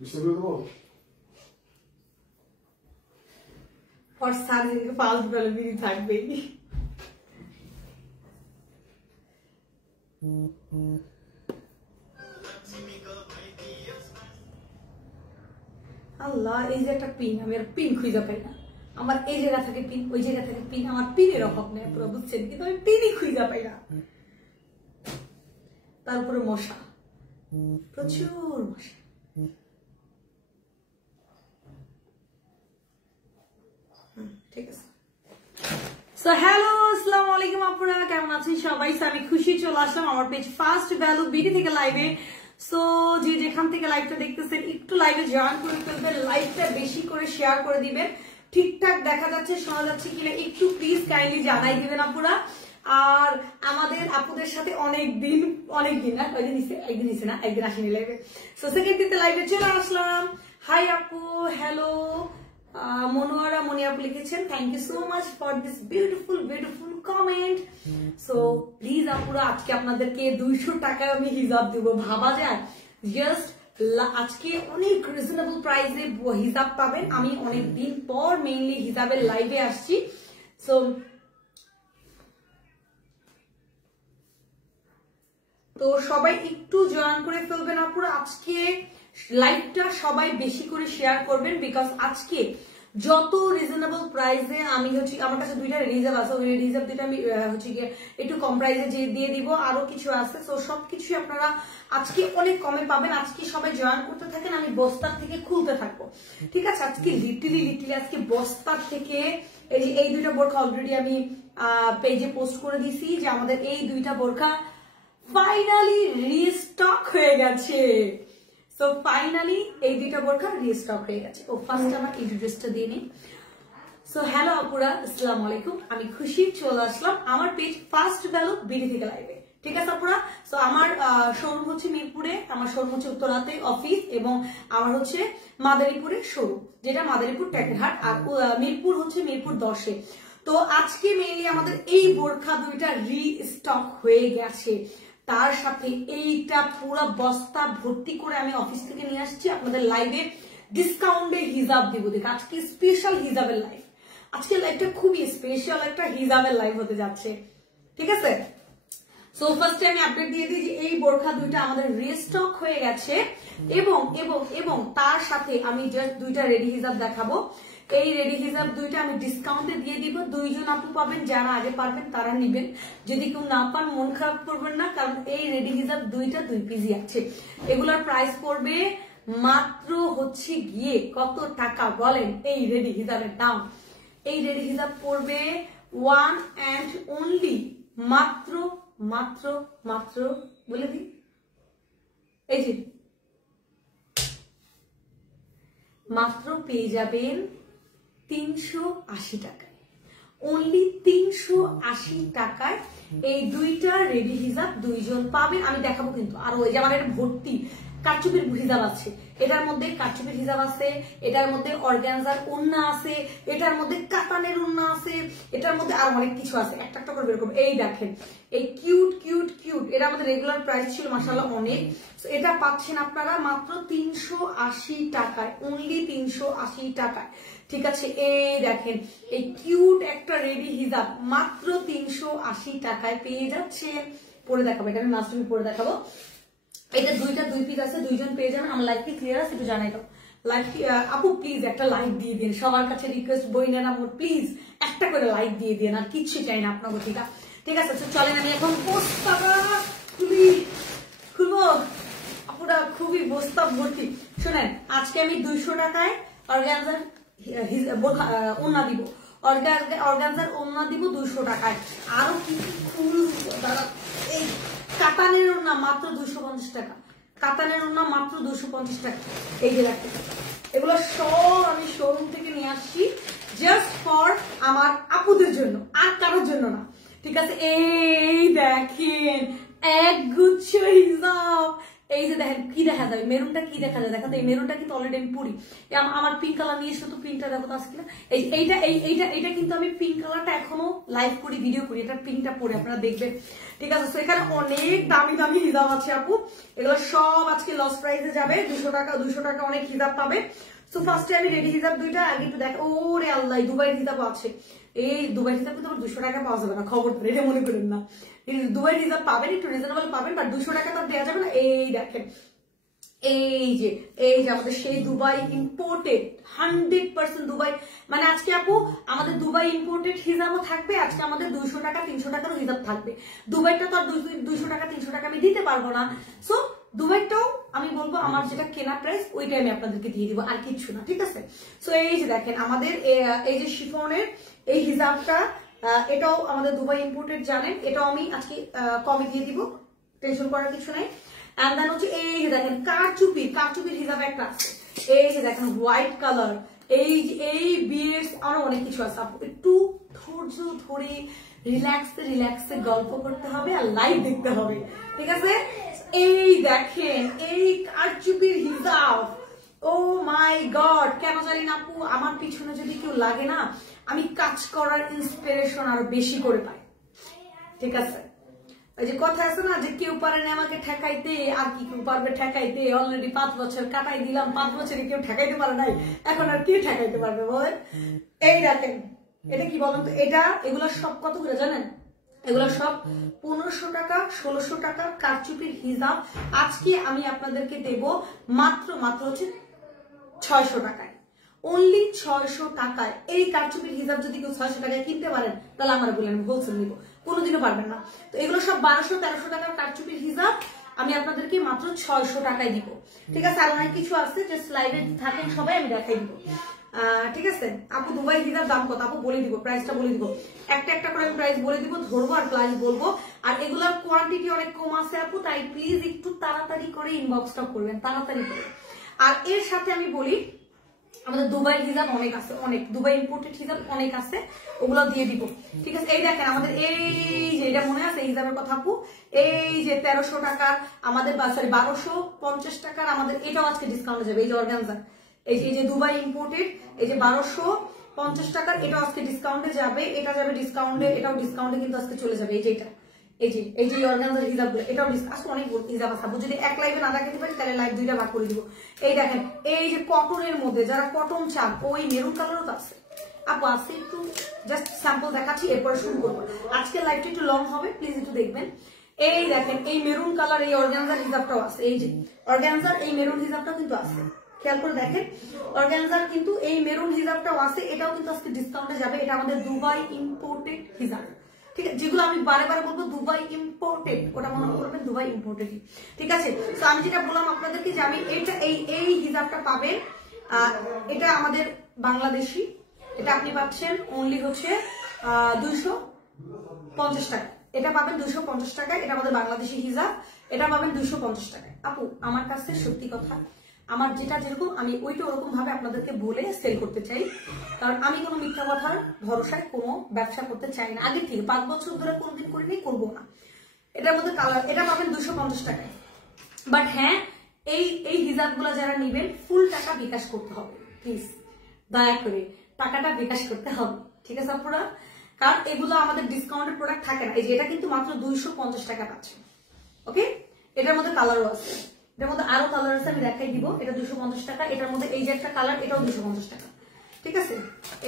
और सारे दिन के फास्ट वाले भी থাকবেই আল্লাহ এই যে একটা পিন আমি আর পিন খুঁজে পাই না আমার এই জায়গা থেকে পিন ওই জায়গা থেকে পিন আমার পিনের অভাব নেই পুরো বুঝছেন কিন্তু আমি পিনই খুঁজে পাই না তারপরে মশা প্রচুর মশা ঠিক আছে সো হ্যালো আসসালামু আলাইকুম আপনারা কেমন আছেন সবাই আমি খুশি চলে আসলাম আমার পেজ ফার্স্ট ভ্যালু বিডি থেকে লাইভে সো যে যেখান থেকে লাইভটা দেখতেছেন একটু লাইভে জয়েন করে ফেলবেন লাইভটা বেশি করে শেয়ার করে দিবেন ঠিকঠাক দেখা যাচ্ছে শোনা যাচ্ছে কিনা একটু প্লিজ কাইন্ডলি জানাই দিবেন আপুরা আর আমাদের আপুদের সাথে অনেকদিন না একদিন না একদিন আসেনি লাইভে সো সেকেন্ড দিতে লাইভে চলে আসলাম হাই আপু হ্যালো মনোয়ারা মনি আপু লিখেছেন thank you so much for this beautiful comment so please আপুরা আজকে আপনাদেরকে 200 টাকায় আমি হিজাব দেব ভাবা যায় জাস্ট আজকে অনেক রিজনেবল প্রাইসে হিজাব পাবেন আমি অনেক দিন পর মেইনলি হিজাবের লাইভে আসছি সো তো সবাই একটু জয়েন করে ফেলবেন আপুরা আজকে লাইভটা সবাই বেশি করে শেয়ার করবেন বিকজ আজকে যত রিজনেবল প্রাইসে আমি হচ্ছে আমার কাছে দুইটা রিজার্ভ আছে ওই রিজার্ভ দুইটা আমি হচ্ছে গিয়ে একটু কম প্রাইসে যে দিয়ে দিব আরো কিছু আছে সো সবকিছু আপনারা আজকে অনেক কমে পাবেন আজকে সবাই জয়েন করতে থাকেন আমি বস্তার থেকে খুলতে থাকবো ঠিক আছে আজকে লিটলি আজকে বস্তার থেকে এই যে এই দুইটা বোরখা অলরেডি আমি পেজে পোস্ট করে দিছি যে আমাদের এই দুইটা বোরখা ফাইনালি রিস্টক হয়ে গেছে সো ফাইনালি এই দুইটা বোরখা রিস্টক হয়ে গেছে ও ফার্স্ট আমার এই ড্রেসটা দিয়ে নিই সো হ্যালো আপুরা আসসালামু আলাইকুম আমি খুশি চলে আসলাম আমার পেজ ফার্স্ট ভ্যালু বিডি থেকে লাইভে ঠিক আছে আপুরা সো আমার শোরুম হচ্ছে মিরপুরে আমার শোরুম হচ্ছে উত্তরাতে অফিস এবং আমার হচ্ছে মাদারীপুরে শোরুম যেটা মাদারীপুর টেকেরহাট আর মিরপুর হচ্ছে মিরপুর 10-এ তো আজকে মেইনলি আমাদের এই বোরখা দুইটা রিস্টক হয়ে গেছে তার সাথে এইটা পুরো বস্তা ভর্তি করে আমি অফিস থেকে নিয়ে আসছি আপনাদের লাইভে ডিসকাউন্টে হিজাব দিব দেখ আজকে স্পেশাল হিজাবের লাইভ আজকে লাইভটা খুবই স্পেশাল একটা হিজাবের লাইভ হতে যাচ্ছে ঠিক আছে সো ফার্স্টে আমি আপডেট দিয়ে দিই যে এই বোরখা দুইটা আমাদের রিস্টক হয়ে গেছে এবং এবং এবং তার সাথে আমি জাস্ট দুইটা রেডি হিজাব দেখাবো এই রেডি হিজাব দুইটা আমি ডিসকাউন্টে দিয়ে দিব দুইজন আপু পাবেন যারা আগে পারবেন তারা নেবেন যদি কেউ না পান মন খারাপ করবেন না কারণ এই রেডি হিজাব দুইটা 2 পিসই আছে এগুলোর প্রাইস পড়বে মাত্র হচ্ছে গিয়ে কত টাকা বলেন এই রেডি হিজাবের দাম এই রেডি হিজাব পড়বে ওয়ান এন্ড অনলি মাত্র মাত্র মাত্র বলে দিই এই যে মাত্র পেয়ে যাবেন 380 টাকায় অনলি 380 টাকায় এই দুইটা রেডি হিজাব দুইজন পাবেন আমি দেখাবো কিন্তু আর ওই যে আমার এটা ভর্তি কারচুপির হিজাব আছে এটার মধ্যে কারচুপির হিজাব আছে এটার মধ্যে অর্গানজার ওন্না আছে এটার মধ্যে কাতানের ওন্না আছে এটার মধ্যে আর অনেক কিছু আছে একটা একটা করে বের করব এই দেখেন এই কিউট কিউট কিউট এটা আমাদের রেগুলার প্রাইস ছিল মাশাআল্লাহ অনেক এটা পাচ্ছেন আপনারা মাত্র 380 টাকায় অনলি 380 টাকায় ঠিক আছে এই দেখেন এই কিউট একটা রেডি হিজাব মাত্র 380 টাকায় পেয়ে যাচ্ছেন পরে দেখাবো এটা আমি লাস্ট পরে দেখাবো এটা দুইটা 2 পিস আছে দুইজন পেয়ে যাবেন আমার লাইভ কি ক্লিয়ার আছে একটু জানাই দাও লাইভ কি আপু প্লিজ একটা লাইক দিয়ে দিন সবার কাছে রিকোয়েস্ট বইনেন আমার প্লিজ একটা করে লাইক দিয়ে দিন আর কিচ্ছু চাই না আপনাদের থেকে ঠিক আছে চলেন আমি এখন বস্তাটা খুলবো আপুরা খুবই বস্তা ভর্তি শুনেন আজকে আমি 200 টাকায় অর্গানজার ওন্না দিব অর্গানজার ওন্না দিব 200 টাকায় আরো কি ফুল এই কাতানের ওন্না মাত্র 250 টাকা কাতানের ওন্না মাত্র 250 টাকা এই যে দেখেন এগুলো সব আমি শোরুম থেকে নিয়ে আসছি জাস্ট ফর আমার আপুদের জন্য আর কারোর জন্য না ঠিক আছে এই দেখেন এক গুচ্ছ হিজাব এই যে দেখেন কি দেখা যায়, মেরুনটা কি দেখা যায়, দেখা যায় মেরুনটা কিন্তু অলরেডি আমি পরি। আমার পিঙ্ক কালার নিয়ে এসে তো পিঙ্কটা দেখো তো আজকে এইটা কিন্তু আমি পিঙ্ক কালারটা এখনো লাইভ করি, ভিডিও করি, এটা পিঙ্কটা পরে আপনারা দেখবেন। ঠিক আছে, তো এখানে অনেক দামি দামি হিজাব আছে আপু, এগুলো সব আজকে লস প্রাইসে যাবে। 200 টাকা অনেক হিজাব পাবে। সো ফার্স্টে আমি রেডি হিজাব দুইটা আগে একটু দেখ। ওরে আল্লাহ, দুবাই হিজাব আছে। এই দুবাই হিজাব কিন্তু আমার 200 টাকা পাওয়া যাবে না, খবর এটা মনে করেন না। দুবাই হিজাব পাবেন, একটু রিজনেবল পাবেন, বাট 200 টাকা তো দেওয়া যাবে না। এই দেখেন, এই যে আমাদের সেই দুবাই ইম্পোর্টেড 100% দুবাই, মানে আজকে আপু আমাদের দুবাই ইম্পোর্টেড হিজাবও থাকবে। আজকে আমাদের 200 টাকা 300 টাকারও হিজাব থাকবে। দুবাইটা তো আর 200 টাকা 300 টাকা আমি দিতে পারবো না। সো দুবাইটাও আমি বলবো আমার যেটা কেনা প্রাইস ওইটাই আমি আপনাদেরকে দিয়ে দিব, আর কিচ্ছু না। ঠিক আছে, সো এই যে দেখেন আমাদের এই যে শিফনের এই হিজাবটা, এটাও আমাদের দুবাই ইম্পোর্টেড জানেন, এটাও আমি আজকে কমে দিয়ে দিব, টেনশন করার কিছু নাই। এন্ড দেন হচ্ছে এই যে দেখেন কারচুপির হিসাবে একটা আছে। এই যে দেখেন হোয়াইট কালার, এই বিয়ার্স, আরো অনেক কিছু আছে। একটু ধৈর্য ধরে রিল্যাক্সে গল্প করতে হবে আর লাইভ দেখতে হবে। ঠিক আছে, এই দেখেন এই কারচুপির হিসাব, ও মাই গড, কেন জানি না আপু আমার পিছনে যদি কেউ লাগে না, আমি কাজ করার ইন্সপিরেশন আরো বেশি করে পাই। ঠিক আছে, ওই যে কথা আছে না যে কেউ পারে না আমাকে ঠেকাইতে, আর কি কেউ পারবে ঠেকাইতে, অলরেডি 5 বছর কাটাই দিলাম, 5 বছরে কেউ ঠেকাইতে পারে নাই, এখন আর কে ঠেকাইতে পারবে বলেন। এই দেখেন এটা কি বলেন তো, এগুলো সব কত করে জানেন? এগুলো সব 1500 টাকা 1600 টাকা কারচুপির হিজাব। আজকে আমি আপনাদেরকে দেব মাত্র হচ্ছে 600 টাকায়, অনলি 600 টাকায়। এই কারচুপির হিজাব যদি কেউ 600 টাকায় কিনতে পারেন তাহলে আমার বলেন আমি হোলসেল নিব, কোনোদিনও পারবেন না। তো এগুলো সব 1200-1300 টাকার কারচুপির হিজাব আমি আপনাদেরকে মাত্র 600 টাকায় দিব। ঠিক আছে, আর অনেক কিছু আছে, জাস্ট লাইভে থাকেন সবাই, আমি দেখাই দিব। ঠিক আছে আপু, দুবাই হিজাব দাম কত আপু বলে দিব, প্রাইসটা বলে দিব, একটা করে আমি প্রাইস বলে দিব, ধরবো আর প্রাইস বলবো। আর এগুলোর কোয়ান্টিটি অনেক কম আছে আপু, তাই প্লিজ একটু তাড়াতাড়ি করে ইনবক্সটা করবেন, তাড়াতাড়ি করে। আর এর সাথে আমি বলি আমাদের দুবাই হিজাব অনেক আছে, অনেক দুবাই ইম্পোর্টেড হিজাব অনেক আছে, ওগুলো দিয়ে দিব। ঠিক আছে, এই দেখেন আমাদের এই যে এটা মনে আছে হিজাবের কথা আপু, এই যে 1300 টাকার আমাদের, সরি 1250 টাকার আমাদের, এটাও আজকে ডিসকাউন্টে যাবে। এই যে অর্গানজা, এই যে দুবাই ইম্পোর্টেড, এই যে 1250 টাকার, এটাও আজকে ডিসকাউন্টে যাবে, এটা যাবে ডিসকাউন্টে, এটাও ডিসকাউন্টে কিন্তু আজকে চলে যাবে। এই যে এটা, এই যে অর্গানজার হিজাবগুলো, এটাও আসলে অনেক হিজাব আছে। যদি এক লাইভে না দেখাতে পারি তাহলে লাইভ 2টা ভাগ করে দিব। এই দেখেন এই যে কটনের মধ্যে যারা কটন চান, ওই মেরুন কালারও তো আছে আপু, আছে। একটু জাস্ট স্যাম্পল দেখাচ্ছি, এরপরে শুরু করবো। আজকের লাইভটা একটু লং হবে, প্লিজ একটু দেখবেন। এই দেখেন এই মেরুন কালার এই অর্গানজার হিজাবটাও আছে, এই যে অর্গানজার এই মেরুন হিজাবটাও কিন্তু আছে, খেয়াল করে দেখেন। অর্গানজার কিন্তু এই মেরুন হিজাবটাও আছে, এটাও কিন্তু আজকে ডিসকাউন্টে যাবে। এটা আমাদের দুবাই ইম্পোর্টেড হিজাব। ঠিক আছে, যেগুলো আমি বারে বলবো দুবাই ইম্পোর্টেড, ওটা মনে করবেন দুবাই ইম্পোর্টেড। ঠিক আছে, তো আমি যেটা বললাম আপনাদেরকে যে আমি এটা এই হিজাবটা পাবেন, এটা আমাদের বাংলাদেশি, এটা আপনি পাচ্ছেন অনলি হচ্ছে 250 টাকা। এটা পাবেন 250 টাকায়, এটা আমাদের বাংলাদেশি হিজাব, এটা পাবেন 250 টাকায়। আপু আমার কাছে সত্যি কথা, আমার যেটা যেরকম আমি ওইটা ওরকম ভাবে আপনাদেরকে বলে সেল করতে চাই, কারণ আমি কোনো মিথ্যা কথার ভরসায় কোনো ব্যবসা করতে চাই না। আগে থেকে 5 বছর ধরে কোনদিন করিনি, করবো না। এটার মধ্যে কালার, এটা পাবেন 250 টাকায়। বাট হ্যাঁ, এই হিজাব গুলা যারা নিবেন ফুল টাকা বিকাশ করতে হবে, প্লিজ দয়া করে টাকাটা বিকাশ করতে হবে। ঠিক আছে আপনারা, কারণ এগুলো আমাদের ডিসকাউন্টেড প্রোডাক্ট থাকে না। এই যে এটা কিন্তু মাত্র 250 টাকা পাচ্ছে। ওকে, এটার মধ্যে কালারও আছে, এটার মধ্যে আরো কালার আছে, আমি দেখাই দিব। এটা 250 টাকা, এটার মধ্যে এই যে একটা কালার, এটাও 250 টাকা। ঠিক আছে,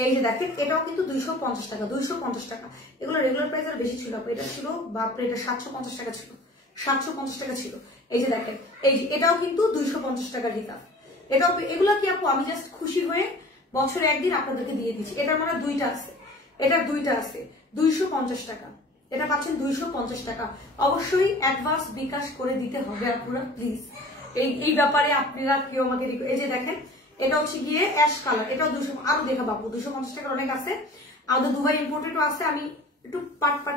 এই যে দেখেন এটাও কিন্তু 250 টাকা, 250 টাকা। এগুলো রেগুলার প্রাইস আর বেশি ছিল, এটা ছিল বাপরে, এটা 750 টাকা ছিল, 750 টাকা ছিল। এই যে দেখেন এই যে এটাও কিন্তু 250 টাকার হিসাব। এটাও, এগুলো কি আপু আমি জাস্ট খুশি হয়ে বছরে একদিন আপনাদেরকে দিয়ে দিচ্ছি। এটার মানে দুইটা আছে, এটার দুইটা আছে, 250 টাকা। এটা পাচ্ছেন 250 টাকা। অবশ্যই অ্যাডভান্স বিকাশ করে দিতে হবে আপনারা, প্লিজ। এই ব্যাপারে আপনারা কেউ আমাকে, এই যে দেখেন এটা হচ্ছে গিয়ে অ্যাশ কালার, এটাও 200, আরো দেখা পাবো 250 টাকার অনেক আছে। আমাদের দুবাই ইম্পোর্টেডও আছে, আমি একটু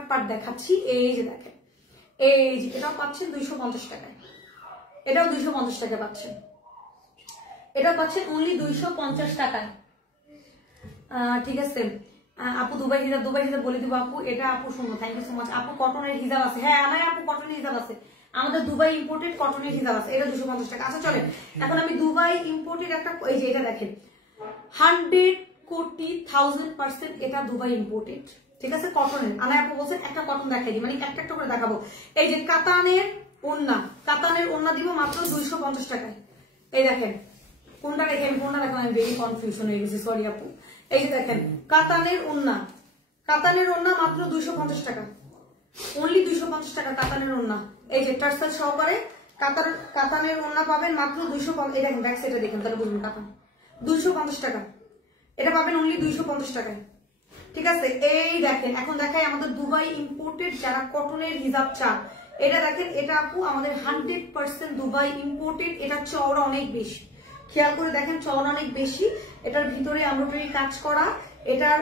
পাট দেখাচ্ছি। এই যে দেখেন এই যে এটাও পাচ্ছেন 250 টাকায়, এটাও 250 টাকা পাচ্ছেন, এটা পাচ্ছেন অনলি 250 টাকায়। ঠিক আছে আপু, দুবাই হিজাব বলে দিব আপু। এটা আপু শুনো, থ্যাংক ইউ সো মাচ আপু। কটনের হিজাব আছে, হ্যাঁ আমার আপু কটনের হিজাব আছে, আমাদের দুবাই ইম্পোর্টেড কটনের হিজাব আছে, এটা 250 টাকা। আচ্ছা চলেন এখন আমি দুবাই ইম্পোর্টেড একটা, এই যে এটা দেখেন 100,000,000% এটা দুবাই ইম্পোর্টেড, ঠিক আছে, কটনের। আনা আপু বলছেন একটা কটন দেখাই দিই, মানে একটা একটা করে দেখাবো। এই যে কাতানের ওড়না দিব মাত্র 250 টাকায়। এই দেখেন কোনটা রেখে আমি কোনটা দেখলাম, আমি ভেরি কনফিউশন হয়ে গেছি, সরি আপু। এই যে দেখেন কাতানের ওড়না মাত্র 250 টাকা, অনলি 250 টাকা কাতানের ওড়না। এই যে টার্সাল সহকারে কাতানের ওড়না পাবেন মাত্র 250। এই দেখেন ব্যাক সাইডে দেখুন তাহলে বুঝবেন, কাতান 250 টাকা, এটা পাবেন অনলি 250 টাকায়, ঠিক আছে। এই দেখেন এখন দেখাই আমাদের দুবাই ইম্পোর্টেড যারা কটনের হিজাব চান, এটা দেখেন, এটা আপু আমাদের 100% দুবাই ইম্পোর্টেড। এটা চওড়া অনেক বেশি, খেয়াল করে দেখেন চওড়া অনেক বেশি। এটার ভিতরে এমব্রয়ডারি কাজ করা, এটার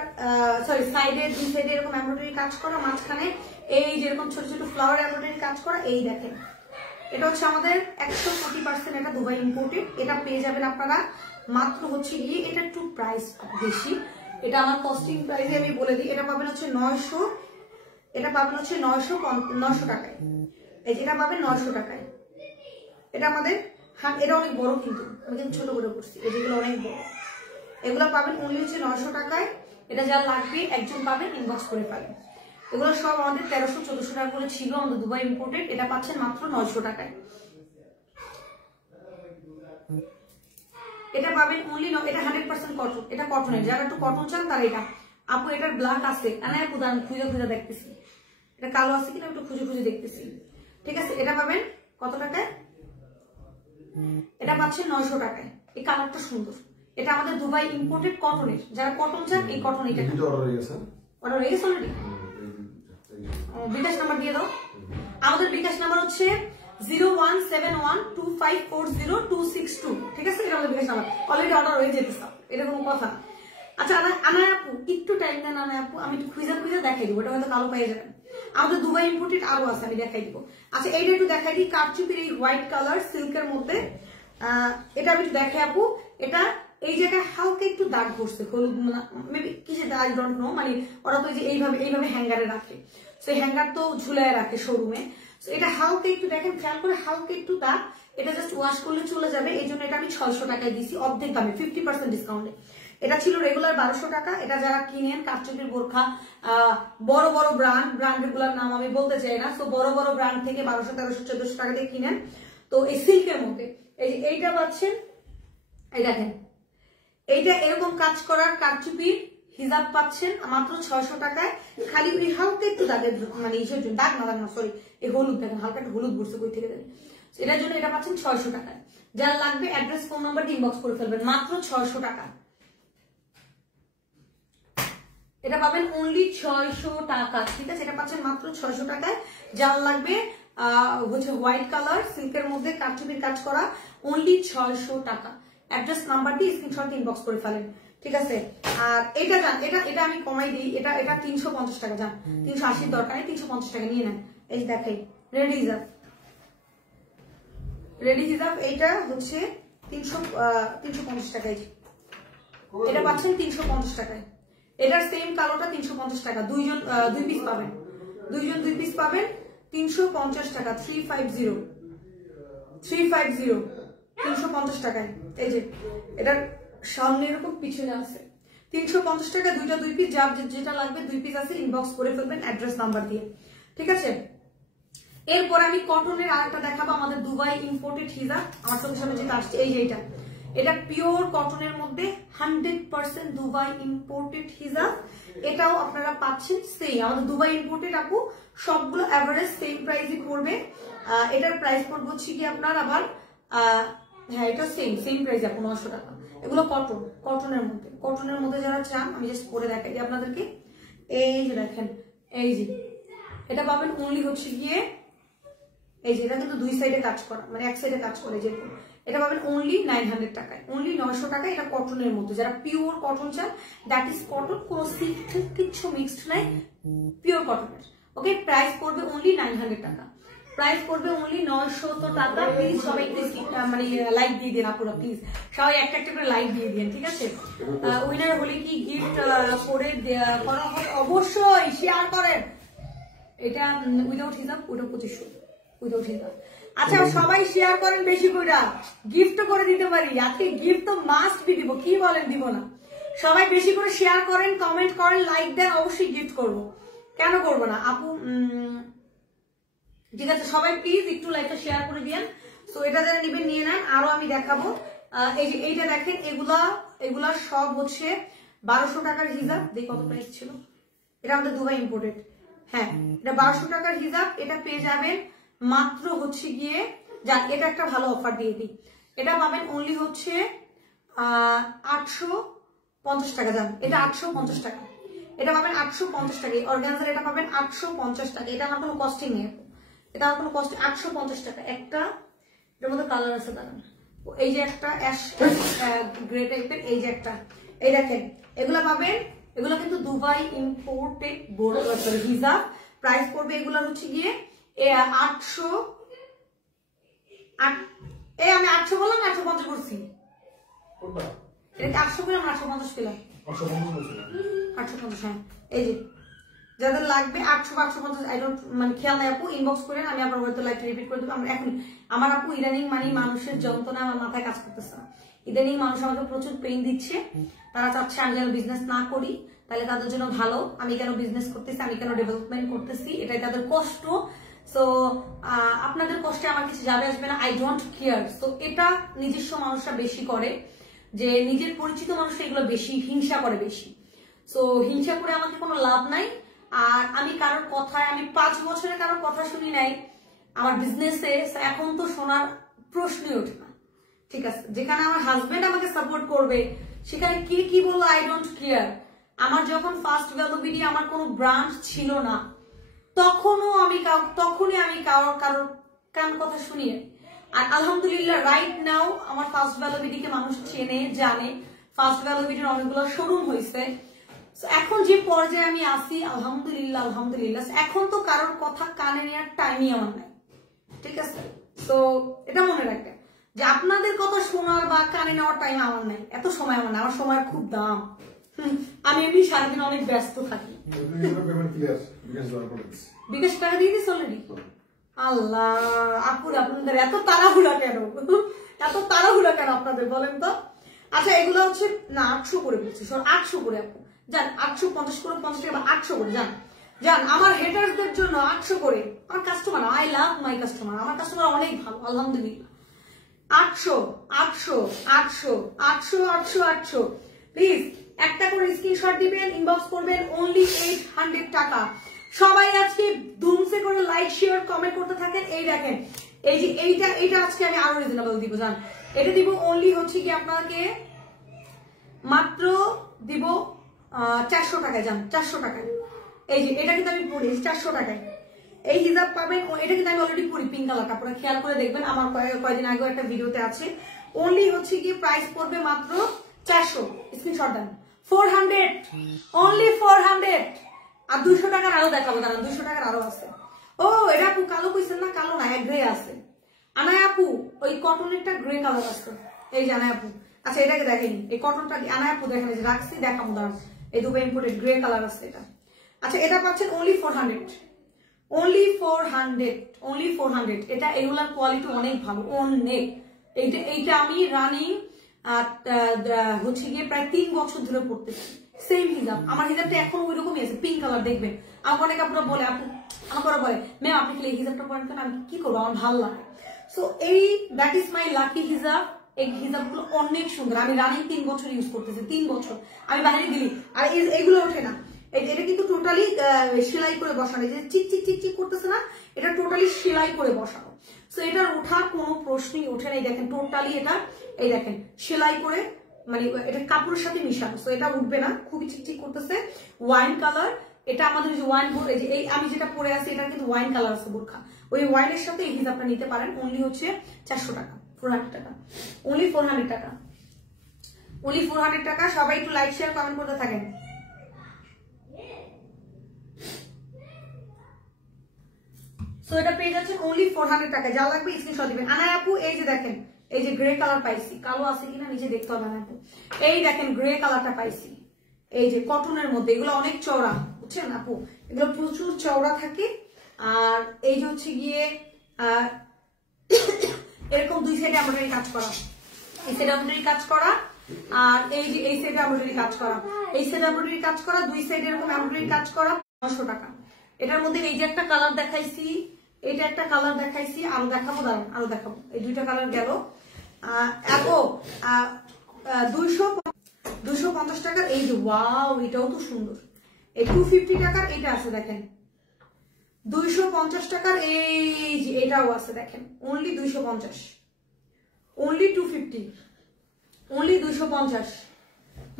সরি সাইডে দুই সাইডে এরকম এমব্রয়ডারি কাজ করা, মাঝখানে এই যেরকম ছোট ছোট ফ্লাওয়ার এমব্রয়ডারি কাজ করা। এই দেখেন এটা হচ্ছে আমাদের 140% এটা দুবাই ইম্পোর্টেড। এটা পেয়ে যাবেন আপনারা মাত্র হচ্ছে গিয়ে, এটা একটু প্রাইস বেশি, এটা আমার কস্টিং প্রাইসে আমি বলে দিই, এটা পাবেন হচ্ছে 900, এটা পাবেন হচ্ছে 900 টাকায়। এই যে এটা পাবেন 900 টাকায়। এটা আমাদের এটা অনেক বড়, কিন্তু আমি কিন্তু ছোট করে করছি, এই যেগুলো অনেক বড়, এগুলো পাবেন অনলি হচ্ছে 900 টাকায়। এটা যা লাগবে একজন পাবেন, ইনবক্স করে পাবেন। এগুলো সব আমাদের 1300-1400 টাকা করে ছিল আমাদের দুবাই ইম্পোর্টেড, এটা পাচ্ছেন মাত্র 900 টাকায়। এটা পাবেন অনলি, এটা 100% কটন, এটা কটনের, যারা একটু কটন চান তারা এটা। আপু এটার ব্ল্যাক আছে, আপু দাম খুঁজে দেখতেছি, এটা কালো আছে কিনা একটু খুঁজে দেখতেছি, ঠিক আছে। এটা পাবেন কত টাকায়? এটা পাচ্ছেন 900 টাকায়। এই কালারটা সুন্দর, এটা আমাদের দুবাই ইম্পোর্টেড কটনের, যারা কটন চান এই কটন, এটা অর্ডার হয়ে গেছে অলরেডি। বিকাশ নাম্বার দিয়ে দাও, আমাদের বিকাশ নাম্বার হচ্ছে 01712540-262, ঠিক আছে, এটা আমাদের বিকাশ নাম্বার। অলরেডি অর্ডার হয়ে যেতেছে, এটা কোনো কথা। আচ্ছা আনায় আপু একটু টাইম দেন, আনায় আপু আমি একটু খুঁজে দেখাই দিব, এটা হয়তো কালো পেয়ে যাবেন। আমাদের দুবাই ইম্পোর্টেড আরো আছে, আমি দেখাই দিব। আচ্ছা এইটা একটু দেখাই দিই, কারচুপির এই হোয়াইট কালার সিল্কের মধ্যে, এটা আমি একটু দেখাই আপু। এটা এই জায়গায় হালকা একটু দাগ পড়ছে, হলুদ মেবি কি যে আই ডোন্ট নো, মানে ওরা তো এইভাবে হ্যাঙ্গারে রাখে, সেই হ্যাঙ্গার তো ঝুলায় রাখে শোরুমে। এটা হালকা একটু দেখেন, খেয়াল করে হালকা একটু দাগ, এটা জাস্ট ওয়াশ করলে চলে যাবে। এই জন্য এটা আমি 600 টাকায় দিছি, অর্ধেক দামে 50% ডিসকাউন্টে। এটা ছিল রেগুলার 1200 টাকা। এটা যারা কিনেন কারচুপির বোরখা, বড় বড় ব্র্যান্ড গুলার নাম আমি বলতে চাই না, তো বড় বড় ব্র্যান্ড থেকে 1200, 1300, 1400 টাকা দিয়ে কিনেন। তো এই সিল্কের মধ্যে এই যে এইটা পাচ্ছেন, এই দেখেন এইটা এরকম কাজ করার কারচুপির হিজাব পাচ্ছেন মাত্র 600 টাকায়। খালি ওই হালকা একটু দাগের, মানে ইসের জন্য, দাগ না সরি, এই হলুদ দেখেন হালকা একটা হলুদ বসছে কই থেকে দেন, এটার জন্য এটা পাচ্ছেন 600 টাকায়। যার লাগবে অ্যাড্রেস ফোন নাম্বার দিয়ে ইনবক্স করে ফেলবেন, মাত্র 600 টাকা। এটা পাবেন অনলি 600 টাকা, ঠিক আছে, এটা পাচ্ছেন মাত্র 600 টাকায়। যার লাগবে হচ্ছে হোয়াইট কালার সিল্কের মধ্যে কারচুপির কাজ করা, অনলি 600 টাকা। অ্যাড্রেস নাম্বার দিয়ে স্ক্রিনশট ইনবক্স করে ফেলেন, ঠিক আছে। আর এটা যান, এটা আমি কমাই দিই, এটা 350 টাকা, যান 380 দরকার নেই, 350 টাকা নিয়ে নেন। এই যে দেখাই রেডি হিজাব, এইটা হচ্ছে 350 টাকায়, এটা পাচ্ছেন 350 টাকায়। এটার সেম কালোটা 350 টাকা, দুই পিস পাবেন, দুই পিস পাবেন 350 টাকা, 350 টাকায়। এই যে এটার সামনে এরকম পিছনে আছে, 350 টাকা, দুই পিস, যার যেটা লাগবে 2 পিস আছে, ইনবক্স করে ফেলবেন অ্যাড্রেস নাম্বার দিয়ে, ঠিক আছে। এরপর আমি কটনের আরেকটা দেখাবো, আমাদের দুবাই ইম্পোর্টেড হিজাব। আমার চোখের সামনে যেটা আসছে এই যে এটা পিওর কটনের মধ্যে 100% দুবাই ইম্পোর্টেড হিজাব। এটাও আপনারা পাচ্ছেন সেই আমাদের দুবাই ইম্পোর্টেড আপু, সবগুলো এভারেজ সেম প্রাইসই পড়বে। এটার প্রাইস পড়বে হচ্ছে কি আপনার আবার হ্যাঁ, এটা সেম প্রাইস আপু, 900 টাকা। এগুলো কটনের মধ্যে যারা চান, আমি জাস্ট পরে দেখাই দিই আপনাদেরকে। এই যে দেখেন, এই যে এটা পাবেন অনলি হচ্ছে গিয়ে, এই যে এটা কিন্তু দুই সাইডে কাজ করা, মানে এক সাইডে কাজ করে যেরকম, এটা পাবেন অনলি 900 টাকায়, অনলি 900 টাকা। এটা কটনের মধ্যে, যারা পিওর কটন চান, দ্যাট ইজ কটন, কোনো সিল্ক কিছু মিক্সড নাই, পিওর কটনের। ওকে, প্রাইস পড়বে অনলি 900 টাকা, প্রাইস পড়বে অনলি 900 টাকা। প্লিজ সবাই মানে লাইক দিয়ে দিন আপুরা, প্লিজ সবাই একটা করে লাইক দিয়ে দিন, ঠিক আছে। উইনার হলে কি গিফট করে করা হবে, অবশ্যই শেয়ার করেন। এটা উইদাউট হিজাব ওটা 2500, উইদাউট হিজাব। আচ্ছা সবাই শেয়ার করেন বেশি করে, গিফট করে দিতে পারি আজকে, গিফট তো মাস্ট বি দিব, কি বলেন দিব না? সবাই বেশি করে শেয়ার করেন, কমেন্ট করেন, লাইক দেন, অবশ্যই গিফট করব, কেন করব না আপু। ঠিক আছে সবাই প্লিজ একটু লাইকটা শেয়ার করে দিয়েন। তো এটা যারা নিবেন নিয়ে নেন। আরো আমি দেখাবো, এই যে এইটা দেখেন, এগুলা সব হচ্ছে 1200 টাকার হিজাব। দেখি কত প্রাইস ছিল, এটা আমাদের দুবাই ইম্পোর্টেড। হ্যাঁ এটা 1200 টাকার হিজাব, এটা পেয়ে যাবেন মাত্র হচ্ছে গিয়ে, যাক এটা একটা ভালো অফার দিয়ে দিই, এটা পাবেন অনলি হচ্ছে 850 টাকা। যান এটা 850 টাকা, এটা পাবেন 850 টাকা। অর্গানজার এটা পাবেন 850 টাকা, এটা আমার কোনো কস্টিং নেই, এটা আমার কোনো কস্টিং। 850 টাকা একটা, এটার মধ্যে কালার আছে দাঁড়ান, এই যে একটা অ্যাশ গ্রে টাইপের, এই যে একটা, এই দেখেন এগুলা পাবেন, এগুলা কিন্তু দুবাই ইম্পোর্টেড হিজাব। প্রাইস পড়বে এগুলার হচ্ছে গিয়ে 800, আমি 800 বললাম 850 করছি, এটা 800 পেলাম 850 পেলাম, 850। হ্যাঁ এই যে যাদের লাগবে 800-850, আই ডোন্ট মানে খেয়াল নাই আপু, ইনবক্স করেন, আমি আপনার হয়তো লাইভটা রিপিট করে দেবো। আমরা এখন আমার আপু ইদানিং মানে মানুষের যন্ত্রণা আমার মাথায় কাজ করতেছে না, ইদানিং মানুষ আমাকে প্রচুর পেইন দিচ্ছে, তারা চাচ্ছে আমি যেন বিজনেস না করি, তাহলে তাদের জন্য ভালো, আমি কেন বিজনেস করতেছি, আমি কেন ডেভেলপমেন্ট করতেছি, এটাই তাদের কষ্ট। সো আপনাদের কষ্টে আমার কিছু যাবে আসবে না, আই ডোন্ট কেয়ার। তো এটা নিজস্ব মানুষরা বেশি করে, যে নিজের পরিচিত মানুষরা এগুলো বেশি হিংসা করে বেশি। সো হিংসা করে আমাকে কোনো লাভ নাই। আর আমি কারোর কথায়, আমি 5 বছরে কারোর কথা শুনি নাই আমার বিজনেসে, এখন তো শোনার প্রশ্নই ওঠে না। ঠিক আছে, যেখানে আমার হাজবেন্ড আমাকে সাপোর্ট করবে সেখানে কি বলবো, আই ডোন্ট কেয়ার। আমার যখন ফার্স্ট ভ্যালু বিডি আমার কোনো ব্রাঞ্চ ছিল না, তখনই আমি কারোর কান কথা শুনি। আর আলহামদুলিল্লাহ রাইট নাও আমার ফার্স্ট ভ্যালু বিডি কে মানুষ চেনে জানে, ফার্স্ট ভ্যালু বিডির অনেকগুলো শোরুম হয়েছে। এখন যে পর্যায়ে আমি আসি আলহামদুলিল্লাহ আলহামদুলিল্লাহ, এখন তো কারোর কথা কানে নেওয়ার টাইমই আমার নাই। ঠিক আছে, তো এটা মনে রাখবেন যে আপনাদের কথা শোনার বা কানে নেওয়ার টাইম আমার নাই, এত সময় আমার না, আমার সময়ের খুব দাম। আমি এমনি সারাদিন অনেক ব্যস্ত থাকি। বিকাশ টাকা দিয়ে দিস অলরেডি? আল্লাহ আপুর আপনাদের এত তাড়াহুড়া কেন, এত তাড়াহুড়া কেন আপনাদের বলেন তো? আচ্ছা এগুলো হচ্ছে না 800 করে বলছি, 800 করে আপু যান, 850 করে 50 টাকা বা 800 করে যান যান। আমার হেটারদের জন্য 800 করে, আমার customer, I love my customer, আমার কাস্টমার অনেক ভালো আলহামদুলিল্লাহ। 800 800 800 800 800 800 প্লিজ একটা করে স্ক্রিনশট দিবেন, ইনবক্স করবেন, অনলি 800 টাকা। সবাই আজকে ধুমসে করে লাইক শেয়ার কমেন্ট করতে থাকেন। এই দেখেন এই যে এইটা আজকে আমি আরো রিজনেবল দিব, জান এটা দিব অনলি হচ্ছে কি আপনাকে মাত্র দিব 400 টাকায়, যান 400 টাকায়। এই যে এটা কিন্তু আমি পড়ি 400 টাকায় এই হিজাব পাবেন। এটা কিন্তু আমি অলরেডি পড়ি পিঙ্ক কালারটা, পুরো খেয়াল করে দেখবেন, আমার কয়েকদিন আগেও একটা ভিডিওতে আছে। অনলি হচ্ছে কি প্রাইস পড়বে মাত্র 400, স্ক্রিনশট দেন। 400, অনলি 400। আর 200 টাকার আরো দেখাবো, দাঁড়ান 200 টাকার আরো আছে। ও এটা আপু কালো কইছেন না, কালো না গ্রে আছে। আনাই আপু ওই কটনেরটা গ্রে কালার আছে, এই যে আনাই আপু। আচ্ছা এটাকে দেখেনি, এই কটনটা আনাই আপু দেখেন, এই যে রাখছি দেখাবো দাঁড়ান, এই দুবাই ইম্পোর্টেড গ্রে কালার আছে এটা। আচ্ছা এটা পাচ্ছেন অনলি 400, অনলি 400, অনলি 400। এটা এগুলার কোয়ালিটি অনেক ভালো, অনেক। এইটা আমি রানিং হচ্ছে গিয়ে প্রায় 3 বছর ধরে পড়তেছি সেম হিজাব। আমার হিজাবটা এখন ওই রকমই আছে, পিঙ্ক কালার দেখবেন। আমাকে অনেক আপনারা বলে, আপু আমাকে বলে ম্যাম আপনি কি এই হিজাবটা পরেন কেন, আমি কি করবো, আমার ভালো লাগে। সো এই দ্যাট ইজ মাই লাকি হিজাব। এই হিজাবগুলো অনেক সুন্দর, আমি রানিং 3 বছর ইউজ করতেছি, 3 বছর আমি বাইরে দিলি। আর এইগুলো ওঠে না, এটা কিন্তু টোটালি সেলাই করে বসানো, যে চিক চিক চিক চিক করতেছে না, এটা টোটালি সেলাই করে বসানো। সো এটার ওঠার কোনো প্রশ্নই ওঠে না। এই দেখেন টোটালি এটা, এই দেখেন সেলাই করে, মানে এটা কাপড়ের সাথে মিশানো, সো এটা উঠবে না, খুবই চিকচিক করতেছে। ওয়াইন কালার, এটা আমাদের যে ওয়াইন, এই যে এই আমি যেটা পরে আছি এটা কিন্তু ওয়াইন কালার আছে বোরখা, ওই ওয়াইনের সাথে এই হিজাবটা নিতে পারেন। অনলি হচ্ছে 400 টাকা, 400 টাকা, অনলি 400 টাকা, অনলি 400 টাকা। সবাই একটু লাইক শেয়ার কমেন্ট করতে থাকেন। সো এটা পেয়ে যাচ্ছেন অনলি 400 টাকা। যা লাগবে স্ক্রিনশট দিবেন। আনাই আপু এই যে দেখেন, এই যে গ্রে কালার পাইছি, কালো আছে কিনা নিচে দেখতে হবে না আপু। এই দেখেন গ্রে কালারটা পাইছি, এই যে কটনের মধ্যে, এগুলো অনেক চওড়া বুঝছেন আপু, এগুলো প্রচুর চওড়া থাকে। আর এই যে হচ্ছে গিয়ে এরকম দুই সাইডে এমব্রয়ডারি কাজ করা, এই সাইডে এমব্রয়ডারি কাজ করা, আর এই যে এই সাইডে এমব্রয়ডারি কাজ করা, এই সাইডে এমব্রয়ডারি কাজ করা, দুই সাইডে এরকম এমব্রয়ডারি কাজ করা, 500 টাকা। এটার মধ্যে এই যে একটা কালার দেখাইছি, এটা একটা কালার দেখাইছি, আরো দেখাবো, দাঁড়ান আরো দেখাবো, এই দুইটা কালার গেল। 250 টাকার এই যে, ওয়াও এটাও তো সুন্দর, এই 250 টাকার এটা আছে দেখেন, 250 টাকার এই যে এটাও আছে দেখেন, অনলি 250, অনলি 250, অনলি 250,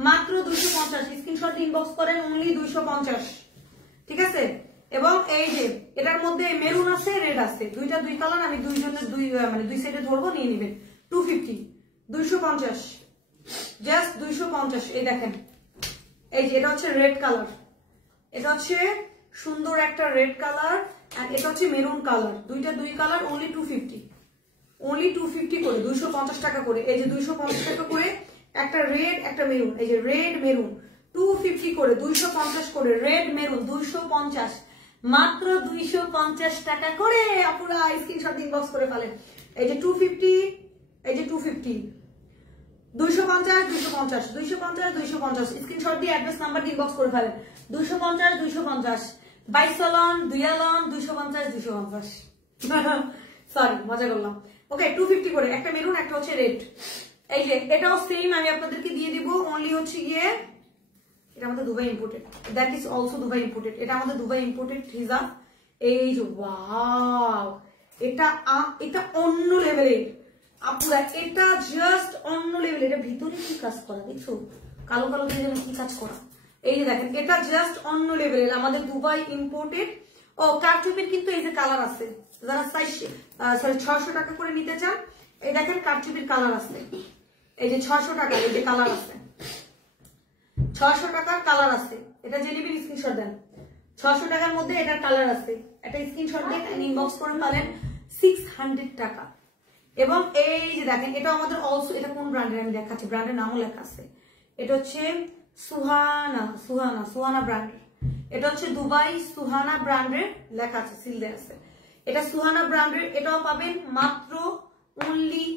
মাত্র 250, স্ক্রিনশট ইনবক্স করেন, অনলি 250, ঠিক আছে। এবং এই যে এটার মধ্যে মেরুন আছে, রেড আছে, দুইটা দুই কালার, আমি দুইজনের দুই সাইডে ধরবো, নিয়ে নেবেন। 250, 250, জাস্ট 250। এই দেখেন, এই যে এটা হচ্ছে রেড কালার, এটা হচ্ছে সুন্দর একটা রেড কালার, আর এটা হচ্ছে মেরুন কালার, দুইটা দুই কালার, অনলি 250, অনলি 250 করে, 250 টাকা করে। এই যে 250 টাকা করে একটা রেড একটা মেরুন, এই যে রেড মেরুন 250 করে, 250 করে, রেড মেরুন 250, মাত্র 250 টাকা করে। আপুরা স্ক্রিনশট ইনবক্স করে ফেলেন। এই যে 250, এই যে 250, 250, 250, 250, 250, স্ক্রিনশট দিয়ে অ্যাড্রেস নাম্বার ইনবক্স করে ফেলেন। 250, 250, 22 লন, 2 লন, 250, 250, সরি মজা করলাম। ওকে, 250 করে, একটা মেরুন একটা হচ্ছে রেড। এই যে এটাও সেম আমি আপনাদেরকে দিয়ে দিব, অনলি হচ্ছে গিয়ে, এটা আমাদের Dubai imported, that is also Dubai imported, এটা আমাদের দুবাই ইম্পোর্টেড হিজাব। এই যে ওয়াও, এটা এটা অন্য লেভেলের আপুরা, এটা জাস্ট অন্য লেভেলের। এটা ভিতরে কি কাজ করা দেখছো, কালো কালো দিয়ে কি কাজ করা, এই যে দেখেন, এটা জাস্ট অন্য লেভেলের, আমাদের দুবাই ইম্পোর্টেড। ও কারচুপির কিন্তু এই যে কালার আছে, যারা 600 টাকা করে নিতে চান, এই দেখেন কারচুপির কালার আছে, এই যে 600 টাকা, এই যে কালার আছে, 600 টাকার কালার আছে, এটা যে নিবেন স্ক্রিনশট দেন, 600 টাকার মধ্যে এটার কালার আছে, একটা স্ক্রিনশট দিয়ে ইনবক্স করে পালেন 600 টাকা। এবং এই যে দেখেন, এটা আমাদের অলসো, এটা কোন ব্র্যান্ডের আমি দেখাচ্ছি, ব্র্যান্ডের নামও লেখা আছে, এটা হচ্ছে সুহানা ব্র্যান্ডের, এটা হচ্ছে দুবাই সুহানা ব্র্যান্ডের লেখা আছে, সিল দেয়া আছে, এটা সুহানা ব্র্যান্ডের। এটাও পাবেন মাত্র অনলি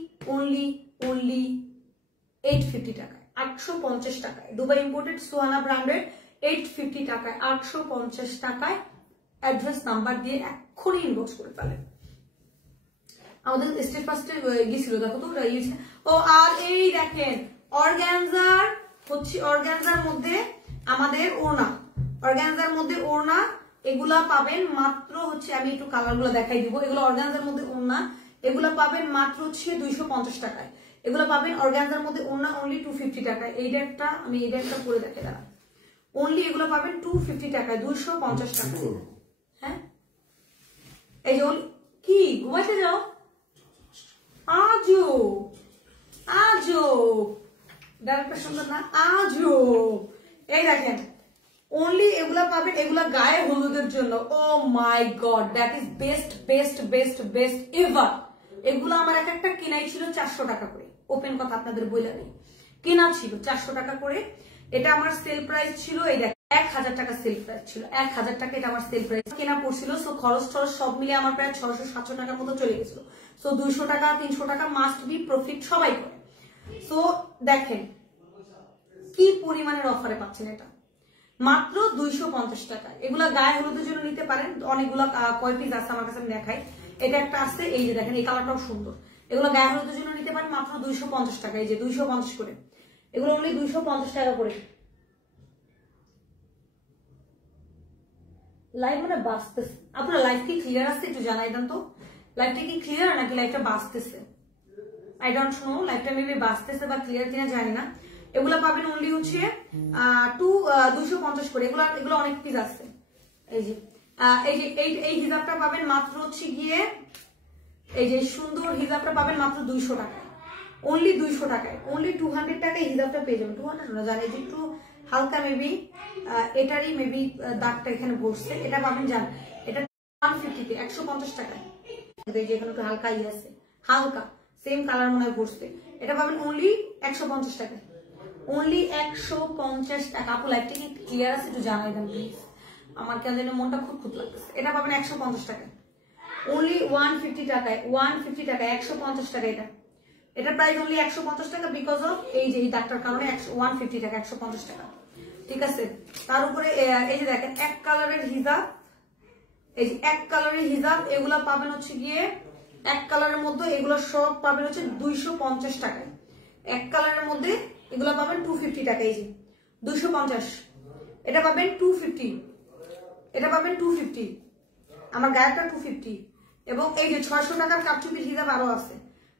850 টাকায়, 850 টাকায়, দুবাই ইম্পোর্টেড সুহানা ব্র্যান্ডের 850 টাকায়, 850 টাকায়। অ্যাড্রেস নাম্বার দিয়ে এক্ষুনি ইনবক্স করে ফেলেন। আমাদের স্টেট ফার্স্টে গিয়েছিল, দেখো তো ও। আর এই দেখেন অর্গানজার হচ্ছে, অর্গানজার মধ্যে আমাদের ওড়না, অর্গানজার মধ্যে ওড়না, এগুলা পাবেন মাত্র হচ্ছে, আমি একটু কালার গুলো দেখাই দিব, এগুলো অর্গানজার মধ্যে ওড়না, এগুলা পাবেন মাত্র হচ্ছে 250 টাকায়, এগুলো পাবেন অর্গানজার মধ্যে ওড়না অনলি 250 টাকায়। এই ডেটটা আমি এই ডেটটা পরে দেখে দাঁড়া, অনলি এগুলো পাবেন 250 টাকায়, 250 টাকা। হ্যাঁ, এই যে কি ঘুমাইতে যাও, আজো ডাইরেক্টর সুন্দর না, আজো। এই দেখেন অনলি এগুলা পাবেন, এগুলা গায়ে হলুদের জন্য। Oh my god, that is best best best best ever. এগুলো আমার একটা কেনাই ছিল 400 টাকা করে, ওপেন কথা আপনাদের বলে নেই, কেনা ছিল 400 টাকা করে। এটা আমার সেল প্রাইস ছিল, এই দেখ 1000 টাকা সেল প্রাইস ছিল, 1000 টাকা এটা আমার সেল প্রাইস কেনা পড়ছিল। সো খরচ টরচ সব মিলে আমার প্রায় 600-700 টাকার মতো চলে গেছিল। সো 200 টাকা 300 টাকা মাস্ট বি প্রফিট সবাই করে। সো দেখেন কি পরিমাণের অফারে পাচ্ছেন, এটা মাত্র 250 টাকা। এগুলা গায়ে হলুদের জন্য নিতে পারেন, অনেকগুলো কয় পিস আছে আমার কাছে, আমি দেখাই। এটা একটা আছে, এই যে দেখেন এই কালারটাও সুন্দর, এগুলো গায়ে হলুদের জন্য নিতে পারেন মাত্র 250 টাকা। এই যে 250 করে, এগুলো অনলি 250 টাকা করে। লাইভ মানে বাঁচতেছে, আপনার লাইভ কি ক্লিয়ার আছে একটু জানাই দেন তো, লাইভটা কি ক্লিয়ার নাকি লাইভটা বাঁচতেছে, আই ডোন্ট নো, লাইভটা মেবি বাঁচতেছে বা ক্লিয়ার কিনা জানি না। এগুলা পাবেন অনলি হচ্ছে 250 করে, এগুলো অনেক পিস আছে। এই যে এই হিজাবটা পাবেন মাত্র হচ্ছে গিয়ে, এই যে সুন্দর হিজাবটা পাবেন মাত্র 200 টাকায়, অনলি 200 টাকায়, অনলি 200 টাকায় হিজাবটা পেয়ে যাবেন। 200 না জানি যে একটু হালকা মেবি এটারই মেবি দাগটা এখানে বসছে, এটা পাবেন জান, এটা 150 তে 150 টাকায়। এই যে এখানে একটু হালকা ইয়ে আছে, হালকা সেম কালার মনে হয় বসছে, এটা পাবেন অনলি 150 টাকায়, অনলি 150 টাকা। আপু লাইভটা কি ক্লিয়ার আছে একটু জানাই দেন প্লিজ, আমার কেন যেন মনটা খুব লাগতেছে। এটা পাবেন 150 টাকায়, অনলি 150 টাকায়, 150 টাকা, 150 টাকা। এটা প্রাইস অনলি 150 টাকা বিকজ অফ এই যে এই দাগটার কারণে 150 টাকা, 150 টাকা। ঠিক আছে, তার উপরে এই যে দেখেন এক কালারের হিজাব, এই যে এক কালারের হিজাব, এগুলা পাবেন হচ্ছে গিয়ে এক কালারের মধ্যে, এগুলো সব পাবেন হচ্ছে 250 টাকায়। এক কালারের মধ্যে এগুলো পাবেন 250 টাকা। এই যে 250, এটা পাবেন 250, এটা পাবেন 250, আমার গায়েরটা 250। এবং এই যে 600 টাকার কাপচুপির হিজাব আরো আছে।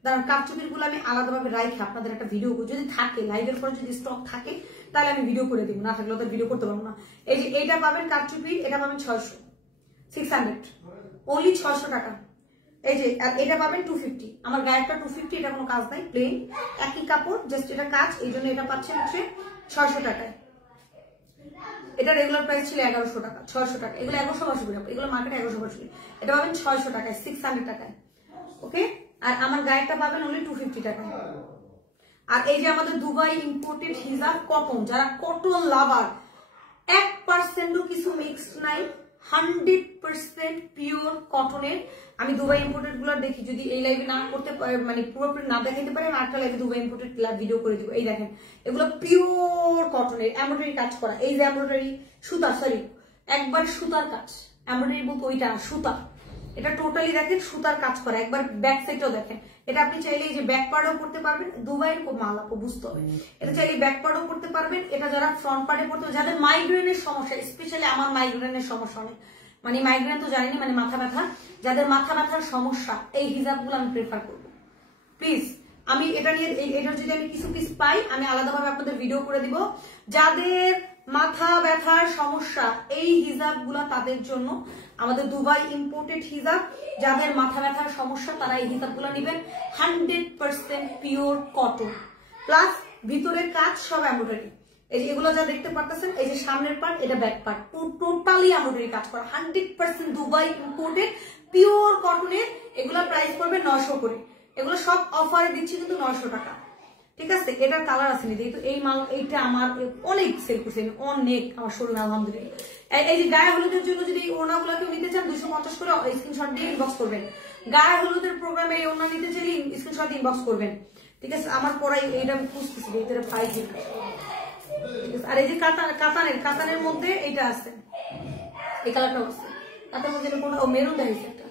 কারণ কাপচুপির গুলো আমি আলাদাভাবে রাখি আপনাদের একটা ভিডিও যদি থাকে, লাইভের পরে যদি স্টক থাকে তাহলে আমি ভিডিও করে দিব, না থাকলে তো ভিডিও করতে পারবো না। এই যে এইটা পাবেন কাপচুপির, এটা পাবেন 600 অনলি 600 টাকা। এই যে আর এটা পাবেন 250, আমার গায়েরটা 250, এটা কোনো কাজ নাই, প্লেন একই কাপড়, জাস্ট এটা কাজ, এই জন্য এটা পাচ্ছেন হচ্ছে 600 টাকায়। এটা রেগুলার প্রাইস ছিল 1100 টাকা, 600 টাকা। এগুলো 1180 টাকা, এগুলো মার্কেটে 1180, এটা পাবেন 600 টাকায়, 600 টাকায়। ওকে, আর আমার গায়েরটা পাবেন অনলি 250 টাকায়। আর এই যে আমাদের দুবাই ইম্পোর্টেড হিজাব কটন, যারা কটন লাভার, 1% কিছু মিক্সড নাই, 100% পিওর কটনের। আমি দুবাই ইম্পোর্টেড গুলো দেখি, যদি এই লাইভে না করতে মানে পুরোপুরি না দেখাতে পারি, আমি আরেকটা লাইভে দুবাই ইম্পোর্টেড ভিডিও করে দিব। এই দেখেন এগুলো পিওর কটনের, এমব্রয়ডারি কাজ করা, এই যে এমব্রয়ডারি সুতা, সরি একবার সুতার কাজ, এমব্রয়ডারি বলতে ওইটা সুতা, এটা টোটালি দেখেন সুতার কাজ করা। একবার ব্যাক সাইডটাও দেখেন, এটা আপনি চাইলে এই যে ব্যাক পার্টও করতে পারবেন, দুবাইয়ের মাল আপু বুঝতে হবে, এটা চাইলে ব্যাক পার্টও করতে পারবেন। এটা যারা ফ্রন্ট পার্টে করতে, যাদের মাইগ্রেনের সমস্যা, স্পেশালি আমার মাইগ্রেনের সমস্যা অনেক, মানে মাইগ্রেন তো জানিনি, মানে মাথা ব্যথা, যাদের মাথা ব্যথার সমস্যা, এই হিজাবগুলো আমি প্রেফার করবো। প্লিজ আমি এটা নিয়ে, এটা যদি আমি কিছু পিস পাই আমি আলাদাভাবে আপনাদের ভিডিও করে দিব। যাদের মাথা ব্যথার সমস্যা, এই হিজাবগুলো তাদের জন্য, আমাদের দুবাই ইম্পোর্টেড হিজাব। যাদের মাথা ব্যথার সমস্যা তারা এই হিজাবগুলো নেবেন, 100% পিওর কটন, প্লাস ভিতরের কাজ সব এমব্রয়ডারি। এই যে এগুলো যা দেখতে পারতেছেন, এই যে সামনের পার্ট, এটা ব্যাক পার্ট, টোটালি এমব্রয়ডারি কাজ করা, 100% দুবাই ইম্পোর্টেড পিওর কটনের। এগুলো প্রাইস পড়বে 900 করে, এগুলো সব অফারে দিচ্ছি কিন্তু 900 টাকা। ঠিক আছে, এটার কালার আছে নিতে, এই মাল এইটা আমার অনেক সেল করছে, অনেক আমার শরীর আলহামদুলিল্লাহ। এই যে গায়ে হলুদের জন্য যদি এই ওড়নাগুলো কেউ নিতে চান 250 করে স্ক্রিনশট দিয়ে ইনবক্স করবেন। গায়ে হলুদের প্রোগ্রামে এই ওড়না নিতে চাইলে স্ক্রিনশট ইনবক্স করবেন। ঠিক আছে, আমার পড়াই এইটা খুঁজতেছি, এটা প্রাইস। ঠিক আছে, আর এই যে কাতানের মধ্যে এইটা আছে, এই কালারটা আছে, কাতার মধ্যে মেরুন দেখাইছে, একটা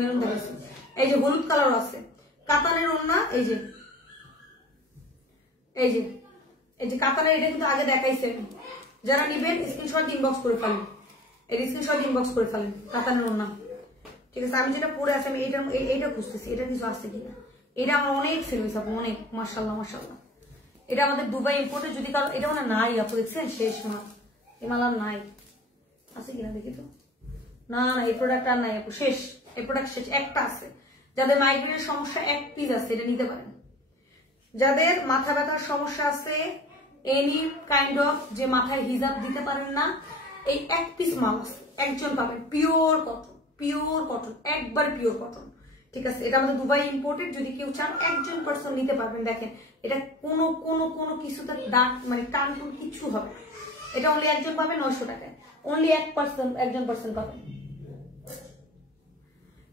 মেরুন দেখাইছে, এই যে হলুদ কালার আছে, কাতানের ওড়না। এই যে এই যে এই যে কাতানের, এটা কিন্তু আগে দেখাইছে, যারা নিবেন স্ক্রিনশট ইনবক্স করে ফেলেন, এই স্ক্রিনশট ইনবক্স করে ফেলেন, কাতানের ওড়না। ঠিক আছে, আমি যেটা পরে আছে আমি এইটা খুঁজতেছি, এটা কিছু আছে কিনা। এটা আমার অনেক সেল হয়েছে, অনেক, মাশাআল্লাহ মাশাআল্লাহ। এটা আমাদের দুবাই ইম্পোর্টে, যদি কারো এটা মানে নাই আপু, দেখছেন শেষ মাল, এই মাল আর নাই, আছে কিনা দেখি তো। না না, এই প্রোডাক্ট আর নাই আপু, শেষ, এই প্রোডাক্ট শেষ, একটা আছে। যাদের মাইগ্রেনের সমস্যা, এক পিস আছে, এটা নিতে পারেন। যাদের মাথা ব্যথার সমস্যা আছে, এনি কাইন্ড অফ, যে মাথায় হিজাব দিতে পারেন না, এই এক পিস মাল আছে, একজন পাবেন, পিওর কটন, পিওর কটন, একবার পিওর কটন। ঠিক আছে, এটা আমাদের দুবাই ইম্পোর্টেড, যদি কেউ চান একজন পার্সন নিতে পারবেন। দেখেন এটা কোনো কোনো কোনো কিছুতে দাগ মানে টান টুন কিছু হবে, এটা অনলি একজন পাবেন 900 টাকায়, অনলি একজন পার্সন পাবেন।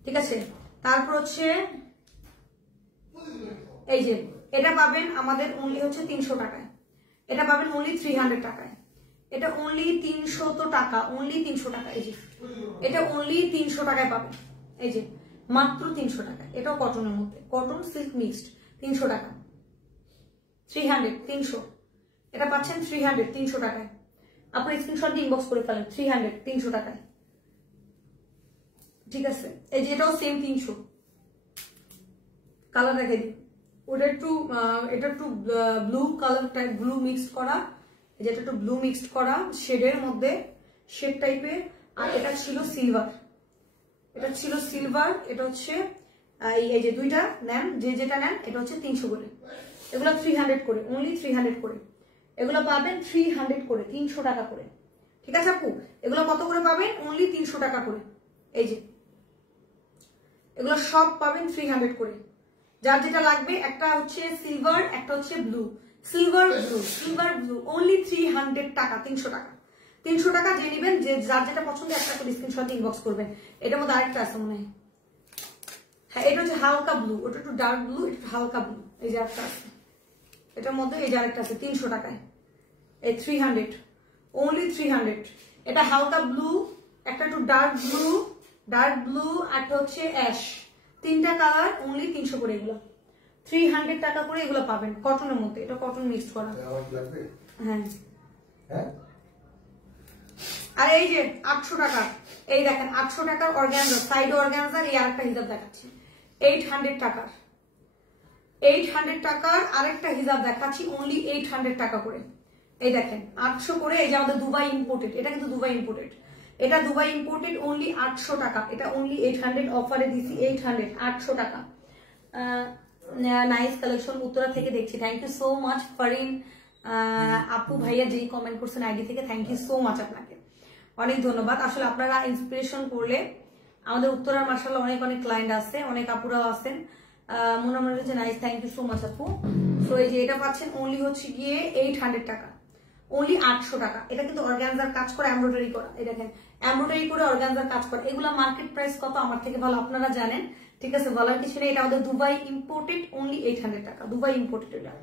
ঠিক আছে, তারপর হচ্ছে এই যে এটা পাবেন আমাদের অনলি হচ্ছে 300 টাকায়, এটা পাবেন অনলি 300 টাকায়, এটা অনলি 300 টাকা, অনলি 300 টাকা। এই যে এটা অনলি 300 টাকায় পাবেন, এই যে মাত্র 300 টাকা। এটাও কটনের মধ্যে, কটন সিল্ক মিক্সড, 300 টাকা, 300 এটা পাচ্ছেন 300 টাকায়। আপনি স্ক্রিনশট দিয়ে ইনবক্স করে ফেলেন, 300 টাকায়। ঠিক আছে, এই যে এটাও সেম 300। কালার দেখে দিই, ওটা একটু এটা একটু blue colour type, blue mixed করা, যেটা একটু ব্লু মিক্সড করা শেডের মধ্যে, শেড টাইপের। আর এটা ছিল সিলভার, এটা ছিল সিলভার, এটা হচ্ছে এই যে দুইটা নেন, যে যেটা নেন এটা হচ্ছে 300 করে, এগুলো 300 করে, অনলি 300 করে। এগুলো পাবেন 300 করে, 300 টাকা করে। ঠিক আছে আপু, এগুলো কত করে পাবেন? অনলি 300 টাকা করে। এই যে এগুলো সব পাবেন 300 করে। যার যেটা লাগবে, একটা হচ্ছে সিলভার, একটা হচ্ছে blue, silver blue, silver blue, only 300 টাকা, 300 টাকা। 300 টাকা যে নেবেন, যে যার যেটা পছন্দ একটা করে স্ক্রিনশট ইনবক্স করবেন। এটার মধ্যে আরেকটা আছে মনে হয়, হ্যাঁ এটা হচ্ছে হালকা ব্লু, ওটা একটু ডার্ক ব্লু, এটা হালকা ব্লু। এই যে একটা আছে এটার মধ্যে, এই যে আরেকটা আছে 300 টাকায়, এই 300, only 300। এটা হালকা ব্লু, একটা একটু ডার্ক ব্লু, একটা হচ্ছে অ্যাশ, 3টা কালার, only 300 করে এগুলো। 300 টাকা করে এগুলো পাবেন কটনের মধ্যে, এটা কটন মিক্স করা। হ্যাঁ আর এই যে 800 টাকা, এই দেখেন 800 টাকার অর্গানজা, সাইড অর্গানজার এই আরেকটা হিজাব দেখাচ্ছি 800 টাকার। 800 টাকার আরেকটা হিজাব দেখাচ্ছি অনলি 800 টাকা করে। এই দেখেন 800 করে, এই যে আমাদের দুবাই ইম্পোর্টেড, এটা কিন্তু দুবাই ইম্পোর্টেড, এটা দুবাই ইম্পোর্টেড, অনলি 800 টাকা। এটা অনলি 800 অফারে দিছি, 800 টাকা। নাইস কালেকশন, উত্তরা থেকে দেখছি, thank you so much Farin আপু ভাইয়া যেই কমেন্ট করছেন আইডি থেকে, থ্যাংক ইউ সো মাচ, আপনাকে অনেক ধন্যবাদ। আসলে আপনারা ইন্সপিরেশন করলে আমাদের উত্তরার মাশাআল্লাহ অনেক অনেক ক্লায়েন্ট আছে, অনেক আপুরাও আছেন। মনে মনে হচ্ছে nice, thank you so much আপু। সো এই যে এটা পাচ্ছেন অনলি হচ্ছে গিয়ে 800 টাকা, অনলি 800 টাকা। এটা কিন্তু অর্গানজার কাজ করে, এমব্রয়ডারি করা, এই দেখেন এমব্রয়ডারি করে অর্গানজার কাজ করে। এগুলা মার্কেট প্রাইস কত আমার থেকে ভালো আপনারা জানেন, ঠিক আছে, বলার কিছু নেই। এটা আমাদের দুবাই ইম্পোর্টেড, অনলি 800 টাকা, দুবাই ইম্পোর্টেড এটা,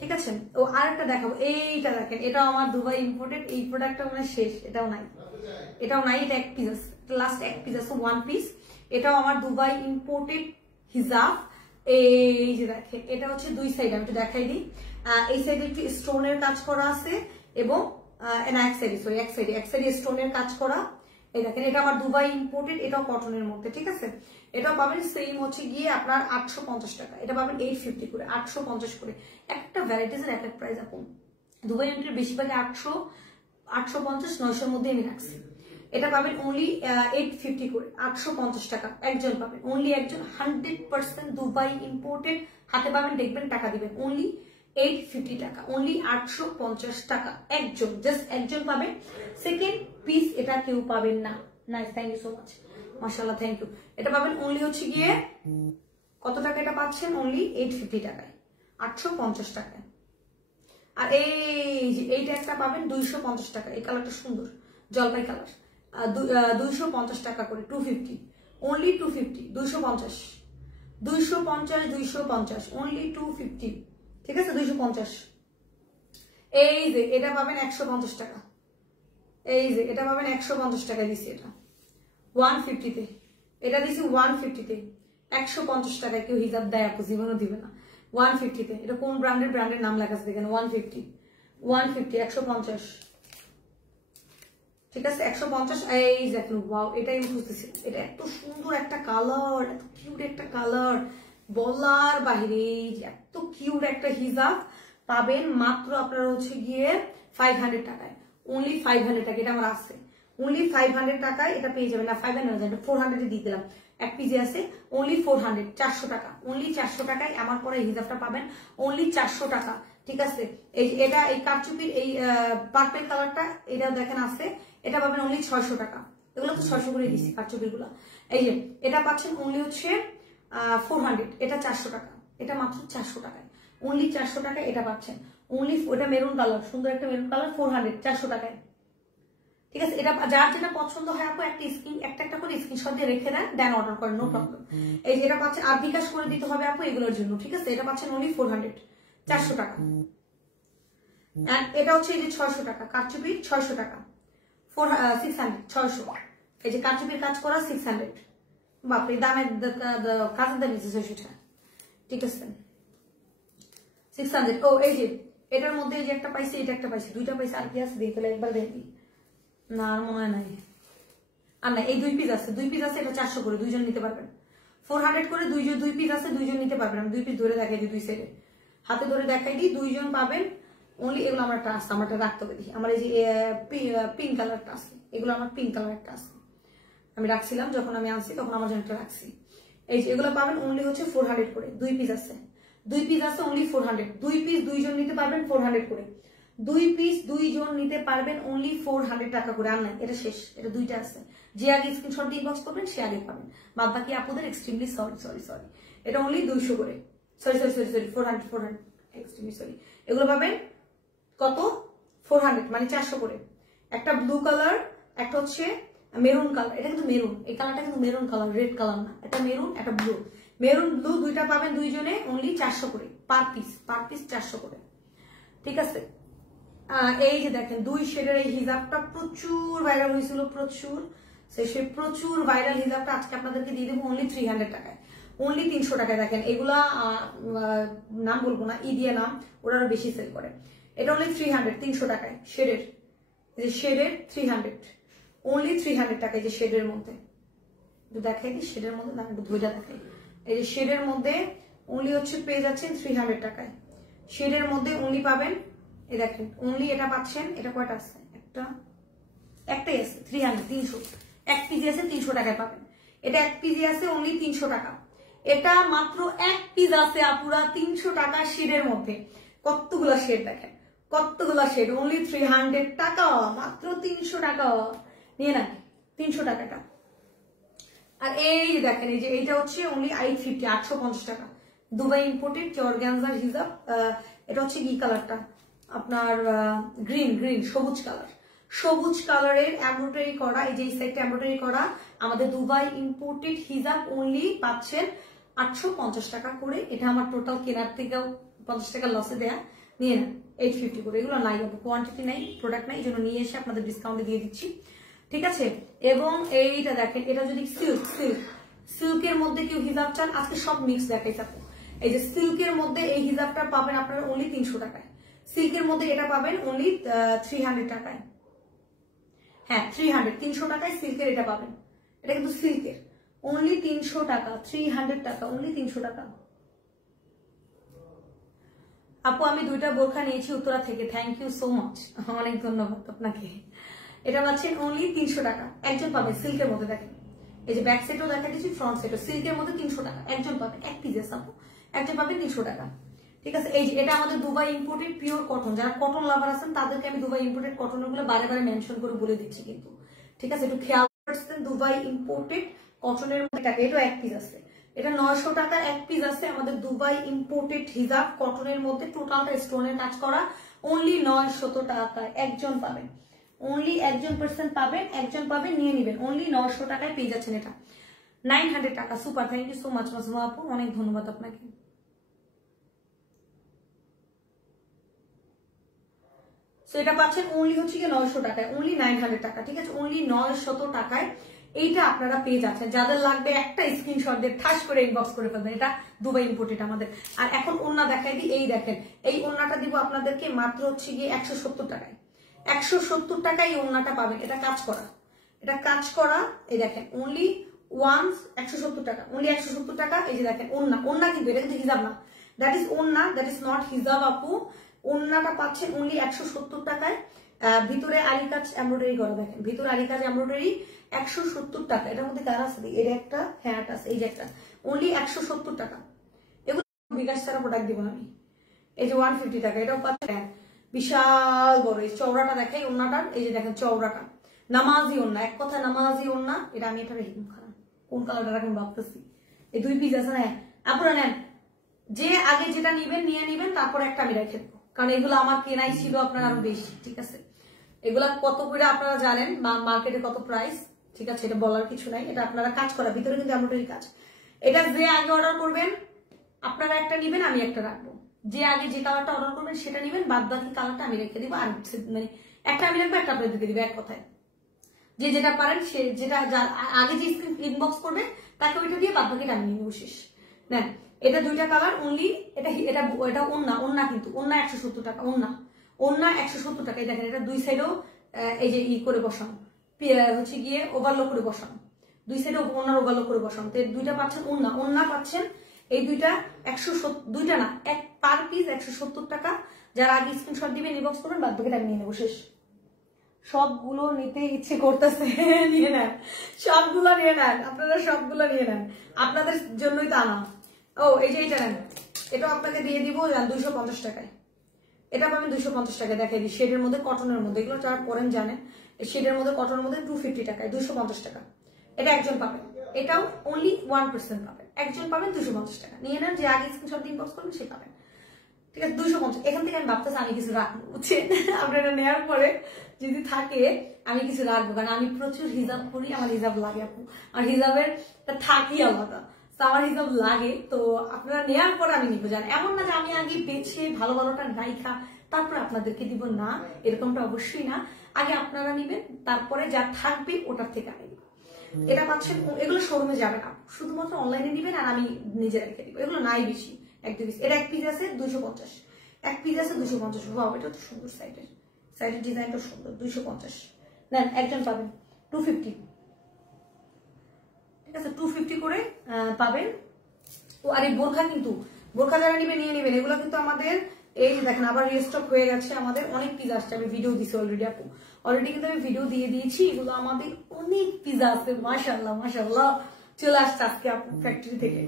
ঠিক আছে। ও আরেকটা দেখাবো, এইটা দেখেন, এটাও আমার দুবাই ইম্পোর্টেড, এই প্রোডাক্টটা মানে শেষ, এটাও নাই, এটা এক পিস আছে, লাস্ট এক পিস আছে, 1 পিস। এটাও আমার দুবাই ইম্পোর্টেড হিজাব। এই যে দেখেন, এটা হচ্ছে দুই সাইড, আমি একটু দেখাই দিই। এই সাইডে একটু স্টোনের কাজ করা আছে এবং এক সাইডে স্টোনের কাজ করা। এই দেখেন, এটা আমার দুবাই ইম্পোর্টেড, এটাও কটনের মধ্যে, ঠিক আছে। এটাও পাবেন সেম হচ্ছে গিয়ে আপনার 850 টাকা, এটা পাবেন 850 করে, 850 করে। একটা ভ্যারাইটিসের এক এক প্রাইস আপন, দুবাই ইম্পোর্টেড বেশিরভাগ 800, 850, 900 মধ্যে আমি রাখছি। এটা পাবেন অনলি 850 করে, 850 টাকা একজন পাবেন, অনলি একজন, 100% দুবাই ইম্পোর্টেড, হাতে পাবেন, দেখবেন, টাকা দিবেন, অনলি 850 টাকা, অনলি 850 টাকা একজন, জাস্ট একজন পাবেন। সেকেন্ড পিস এটা কেউ পাবেন না। Nice, thank you so much, মাশাআল্লাহ, থ্যাংক ইউ। এটা পাবেন অনলি হচ্ছে গিয়ে কত টাকা, এটা পাচ্ছেন অনলি 850 টাকায়, 850 টাকায়। আর এই যে এইটা একটা পাবেন 250 টাকা, এই কালারটা সুন্দর, জলপাই কালার, 250 টাকা করে, 250, অনলি 250, 250, অনলি 250, ঠিক আছে, 250। এই যে এটা পাবেন 150 টাকা, এই যে এটা পাবেন 150 টাকায় দিছি, এটা 150-তে, এটা দিছি 150-তে, 150 টাকায় কেউ হিজাব দেয় আপু, জীবনও দিবে না। 150-তে, এটা কোন ব্র্যান্ডের নাম লেখা আছে দেখেন, 150, 150, 150, ঠিক আছে, 150। এই দেখুন, ওয়াও, এটাই আমি খুঁজতেছি, এটা এত সুন্দর একটা কালার, এত কিউট একটা কালার, বলার বাহিরে। এত কিউট একটা হিজাব পাবেন মাত্র আপনারা হচ্ছে গিয়ে 500 টাকায়, অনলি 500 টাকা, এটা আমার আছে, অনলি 500 টাকায় এটা পেয়ে যাবেন। না 500 না, 400 দিয়ে দিলাম, এক পিসে আছে, অনলি 400, 400 টাকা, অনলি 400 টাকায় আমার পরে হিজাবটা পাবেন, অনলি 400 টাকা, ঠিক আছে। এই এটা, এই কারচুপির এই পার্পল কালারটা, এটা দেখেন আছে, এটা পাবেন অনলি 600 টাকা। এগুলো তো 600 করে দিচ্ছি কারচুপির গুলা। এই যে এটা পাচ্ছেন অনলি হচ্ছে 400, এটা 400 টাকা, এটা মাত্র 400 টাকায়, অনলি 400 টাকায় এটা পাচ্ছেন, অনলি। ওটা মেরুন কালার, সুন্দর একটা মেরুন কালার, 400, 400 টাকায়, ঠিক আছে। এটা যার যেটা পছন্দ হয় আপু একটা করে স্ক্রিনশট দিয়ে রেখে দেন অর্ডার করেন, নো প্রবলেম। এই যে এটা পাচ্ছেন, আর বিকাশ করে দিতে হবে আপু এগুলোর জন্য, ঠিক আছে। এটা পাচ্ছেন অনলি 400, 400 টাকা। এটা হচ্ছে এই যে 600 টাকা, কারচুপি 600 টাকা, 600, 600। এই যে কারচুপির কাজ করা 600, বাপরে দামের কাজের দাম দিচ্ছে 600, ঠিক আছে, 600। ও এই যে এটার মধ্যে এই যে একটা পাইছি, এটা একটা পাইছি, দুইটা পাইছি, আর কি আছে দিই তাহলে একবার দেখি, না আর মনে হয় নাই, আর না, এই 2 পিস আছে, 2 পিস আছে, এটা 400 করে, দুইজন নিতে পারবেন, 400 করে, 2 পিস আছে, দুইজন নিতে পারবেন। আমি 2 পিস ধরে দেখাই দিই, 2 সাইডে হাতে ধরে দেখাই দিই, দুইজন পাবেন অনলি। এগুলো আমার একটা আছে, আমারটা রাখতে হবে, আমার এই যে পিঙ্ক কালারটা আছে, এগুলো আমার পিঙ্ক কালার একটা আছে, আমি রাখছিলাম যখন আমি আনছি তখন আমার জন্য একটা রাখছি। এই যে এগুলো পাবেন অনলি হচ্ছে 400 করে, 2 পিস আছে, 2 পিস আছে, অনলি 400, 2 পিস দুইজন নিতে পারবেন 400 করে, 2 পিস দুইজন নিতে পারবেন অনলি 400 টাকা করে। আর নাই, এটা শেষ, এটা দুইটা আছে, যে আগে স্ক্রিনশট দিয়ে ইনবক্স করবেন সে আগে পাবেন, বাদ বাকি আপুদের এক্সট্রিমলি সরি, এটা অনলি 200 করে, সরি 400, এক্সট্রিমলি সরি। এগুলো পাবেন কত, 400 মানে 400 করে, একটা ব্লু কালার, একটা হচ্ছে মেরুন কালার। এটা কিন্তু মেরুন, এই কালারটা কিন্তু মেরুন কালার, রেড কালার না। এটা মেরুন, একটা ব্লু। মেরুন ব্লু দুইটা পাবেন দুইজনে অনলি 400 করে পার পিস 400 করে, ঠিক আছে। এই যে দেখেন দুই শেডের এই হিজাবটা প্রচুর ভাইরাল হয়েছিল, প্রচুর। সেই প্রচুর ভাইরাল হিজাবটা আজকে আপনাদেরকে দিয়ে দেবো অনলি 300 টাকায়, অনলি 300 টাকায়। দেখেন এগুলা নাম বলবো না, ইডিয়া নাম, ওরা আরো বেশি সেল করে। এটা অনলি 300 টাকায় শেডের, এই যে শেডের 300, অনলি 300 টাকায়। যে শেডের মধ্যে একটু দেখাই দিই, শেডের মধ্যে না একটু ধৈর্য দেখাই। এই যে শেডের মধ্যে অনলি হচ্ছে পেয়ে যাচ্ছেন 300 টাকায়। শেডের মধ্যে অনলি পাবেন, এই দেখেন অনলি এটা পাচ্ছেন। এটা কয়টা আছে? একটাই আছে 300, 300। 1 পিজি আছে 300 টাকায় পাবেন। এটা 1 পিজি আছে অনলি 300 টাকা। এটা মাত্র 1 পিস আছে আপুরা 300 টাকা শেডের মধ্যে। কতগুলা শেড দেখেন, কতগুলা শেড, অনলি 300 টাকা, মাত্র 300 টাকা নিয়ে নেন, 300 টাকাটা। আর এই যে দেখেন এই যে এইটা হচ্ছে অনলি 850, 850 টাকা। দুবাই ইম্পোর্টেড অর্গানজার হিজাব। এটা হচ্ছে কি কালারটা আপনার? গ্রিন, সবুজ কালার, সবুজ কালারের এমব্রয়ডারি করা। এই যে এই সাইডটা এমব্রয়ডারি করা আমাদের দুবাই ইম্পোর্টেড হিজাব অনলি পাচ্ছেন 850 টাকা করে। এটা আমার টোটাল কেনার থেকেও 50 টাকা লসে দেয়া, নিয়ে নেন 850 করে। এগুলো নাই, কোয়ান্টিটি নাই, প্রোডাক্ট নাই, এই জন্য নিয়ে এসে আপনাদের ডিসকাউন্টে দিয়ে দিচ্ছি, ঠিক আছে। এবং এইটা দেখেন, এটা যদি সিল্কের মধ্যে কেউ হিজাব চান, আজকে সব মিক্স দেখাই থাকো। এই যে সিল্কের মধ্যে এই হিজাবটা পাবেন আপনারা অনলি 300 টাকায়। সিল্কের মধ্যে এটা পাবেন অনলি 300 টাকায়। হ্যাঁ 300 টাকায় সিল্কের এটা পাবেন। এটা কিন্তু সিল্কের, অনলি 300 টাকা, 300 টাকা, অনলি 300 টাকা। আপু আমি 2টা বোরখা নিয়েছি উত্তরা থেকে, থ্যাংক ইউ সো মাচ, অনেক ধন্যবাদ আপনাকে। এটা পাচ্ছেন অনলি 300 টাকা, একজন পাবেন সিল্কের মধ্যে। দেখেন এই যে ব্যাক সাইডও দেখা দিচ্ছি, ফ্রন্ট সাইডও সিল্কের মধ্যে 300 টাকা একজন পাবেন, 1 পিস আপু একজন পাবেন 300 টাকা, ঠিক আছে। এই যে এটা আমাদের দুবাই ইম্পোর্টেড পিওর কটন, যারা কটন লাভার আছেন তাদেরকে আমি দুবাই ইম্পোর্টেড কটনের গুলো বারে বারে মেনশন করে বলে দিচ্ছি কিন্তু, ঠিক আছে, একটু খেয়াল করছেন। দুবাই ইম্পোর্টেড কটনের মধ্যে টাকা, এটাও 1 পিস আছে। এটা 900 টাকার 1 পিস আছে আমাদের দুবাই ইম্পোর্টেড হিজাব কটনের মধ্যে, টোটালটা স্টোনের কাজ করা, অনলি 900 টাকায় একজন পাবেন, অনলি একজন পার্সন পাবেন, একজন পাবেন, নিয়ে নেবেন, অনলি 900 টাকায় পেয়ে যাচ্ছেন। এটা 900 টাকা, super, thank you so much Masuma আপু, অনেক ধন্যবাদ আপনাকে। সো এটা পাচ্ছেন অনলি হচ্ছে কি 900 টাকায়, অনলি 900 টাকা, ঠিক আছে, অনলি 900 টাকায় এইটা আপনারা পেয়ে যাচ্ছেন। যাদের লাগবে একটা স্ক্রিনশট দিয়ে ঠাস করে ইনবক্স করে ফেলবেন, এটা দুবাই ইম্পোর্টেড আমাদের। আর এখন ওন্না দেখাই দিই, এই দেখেন এই ওন্নাটা দিব আপনাদেরকে মাত্র হচ্ছে গিয়ে 170 টাকায়, 170 টাকায় এই ওন্নাটা পাবেন। এটা কাজ করা, এটা কাজ করা, এই দেখেন অনলি 170 টাকা, অনলি 170 টাকা। এই যে দেখেন ওন্না, ওন্না কিন্তু এটা কিন্তু হিজাব না, দ্যাট ইজ ওন্না, দ্যাট ইজ নট হিজাব আপু। ওন্নাটা পাচ্ছেন অনলি 170 টাকায়, ভিতরে আরি কাজ এমব্রয়ডারি করা, দেখেন ভিতরে আরি কাজ এমব্রয়ডারি, 170 টাকা। এটার মধ্যে কার আছে? এর একটা হ্যাট আছে, এই যে একটা, অনলি 170 টাকা। এগুলো বিকাশ ছাড়া প্রোডাক্ট দিব আমি। এই যে 150 টাকা, এটাও পাচ্ছেন বিশাল বড়। এই চওড়াটা দেখেন ওন্নাটার, এই যে দেখেন চওড়াটা, নামাজি ওন্না, এক কথা নামাজি ওন্না। এটা আমি এটা রেখে খারাপ, কোন কালারটা রাখুন ভাবতেছি। এই 2 পিস আছে না, আপনারা নেন, যে আগে যেটা নিবেন নিয়ে নিবেন, তারপর একটা আমি রেখে দেবো, কারণ এগুলো আমার কেনাই ছিল আপনার আরো বেশি, ঠিক আছে। এগুলা কত করে আপনারা জানেন, মার্কেটে কত প্রাইস, ঠিক আছে, এটা বলার কিছু নাই। এটা আপনারা কাজ করা, ভিতরে কিন্তু এমব্রয়ডারি কাজ। এটা যে আগে অর্ডার করবেন আপনারা একটা নিবেন, আমি একটা রাখবো। যে আগে যে কালারটা অর্ডার করবেন সেটা নিবেন, বাদ বাকি কালারটা আমি রেখে দিব। আর মানে একটা আমি রাখবো, একটা আপনাদেরকে দিব, এক কথায়। যে যেটা পারেন সে যেটা আগে যে ইনবক্স করবে তাকে ওইটা দিয়ে বাদ বাকিটা আমি নিয়ে নেবো, শেষ। নেন, এটা 2টা কালার অনলি। এটা এটা এটা ওন্না, ওন্না কিন্তু ওন্না 170 টাকা, ওন্না, ওন্না 170 টাকা। দেখেন এটা 2 সাইডেও এই যে ই করে বসানো, হচ্ছে গিয়ে ওভারলো করে বসানো, 2 সাইডে ওন্নার ওভারলো করে বসানো। তো 2টা পাচ্ছেন ওন্না, ওন্না পাচ্ছেন এই 2টা 170, 2টা না, এক পার পিস 170 টাকা। যারা আগে স্ক্রিনশট দিবেন ইনবক্স করবেন, বাদ বাকিটা আমি নিয়ে নেবো, শেষ। সবগুলো নিতে ইচ্ছে করতেছে, নিয়ে নেন, সবগুলো নিয়ে নেন, আপনারা সবগুলো নিয়ে নেন, আপনাদের জন্যই তো আনা। ও এই যে এটা নেন, এটাও আপনাকে দিয়ে দিব 250 টাকায়। এটা পাবেন 250 টাকায়। দেখাই দিই, শেডের মধ্যে কটনের মধ্যে, এগুলো যারা পরেন জানেন, শেডের মধ্যে কটনের মধ্যে 250 টাকায়, 250 টাকা। এটা একজন পাবেন, এটাও অনলি 1% পাবেন, একজন পাবেন 250 টাকা। নিয়ে নেন, যে আগে স্ক্রিনশট ইনবক্স করবেন সে পাবেন, ঠিক আছে 250। এখান থেকে আমি ভাবতেছি আমি কিছু রাখবো, বুঝছেন? আপনারা নেওয়ার পরে যদি থাকে আমি কিছু রাখবো, কারণ আমি প্রচুর হিজাব করি, আমার হিজাব লাগে আপু, আর হিজাবের থাকি আলাদা, আমার হিসাব লাগে। তো আপনারা নেওয়ার পর আমি নিবো, জান এমন না যে আমি আগে বেছে ভালো ভালোটা রাইখা তারপর আপনাদেরকে দিব, না এরকমটা অবশ্যই না। আগে আপনারা নিবেন, তারপরে যা থাকবে ওটার থেকে আমি নিব। এটা পাচ্ছেন, এগুলো শোরুমে যাবে না, শুধুমাত্র অনলাইনে নিবেন আর আমি নিজে রেখে দিব। এগুলো নাই বেশি, এক দুই পিস। এটা এক পিস আছে 250, এক পিস আছে 250। বাবা এটা তো সুন্দর, সাইডের ডিজাইনটা সুন্দর। 250 নেন, একজন পাবেন 250, ঠিক আছে 250 করে পাবেন। ও আর এই বোরখা, কিন্তু বোরখা যারা নিবে নিয়ে নেবেন, এগুলো কিন্তু আমাদের এই যে দেখেন আবার রিস্টক হয়ে গেছে, আমাদের অনেক পিস আসছে, আমি ভিডিও দিছি অলরেডি আপু, অলরেডি কিন্তু আমি ভিডিও দিয়ে দিয়েছি। এগুলো আমাদের অনেক পিস আছে, মাশাআল্লাহ মাশাআল্লাহ, চলে আসছে আজকে আপু ফ্যাক্টরি থেকে।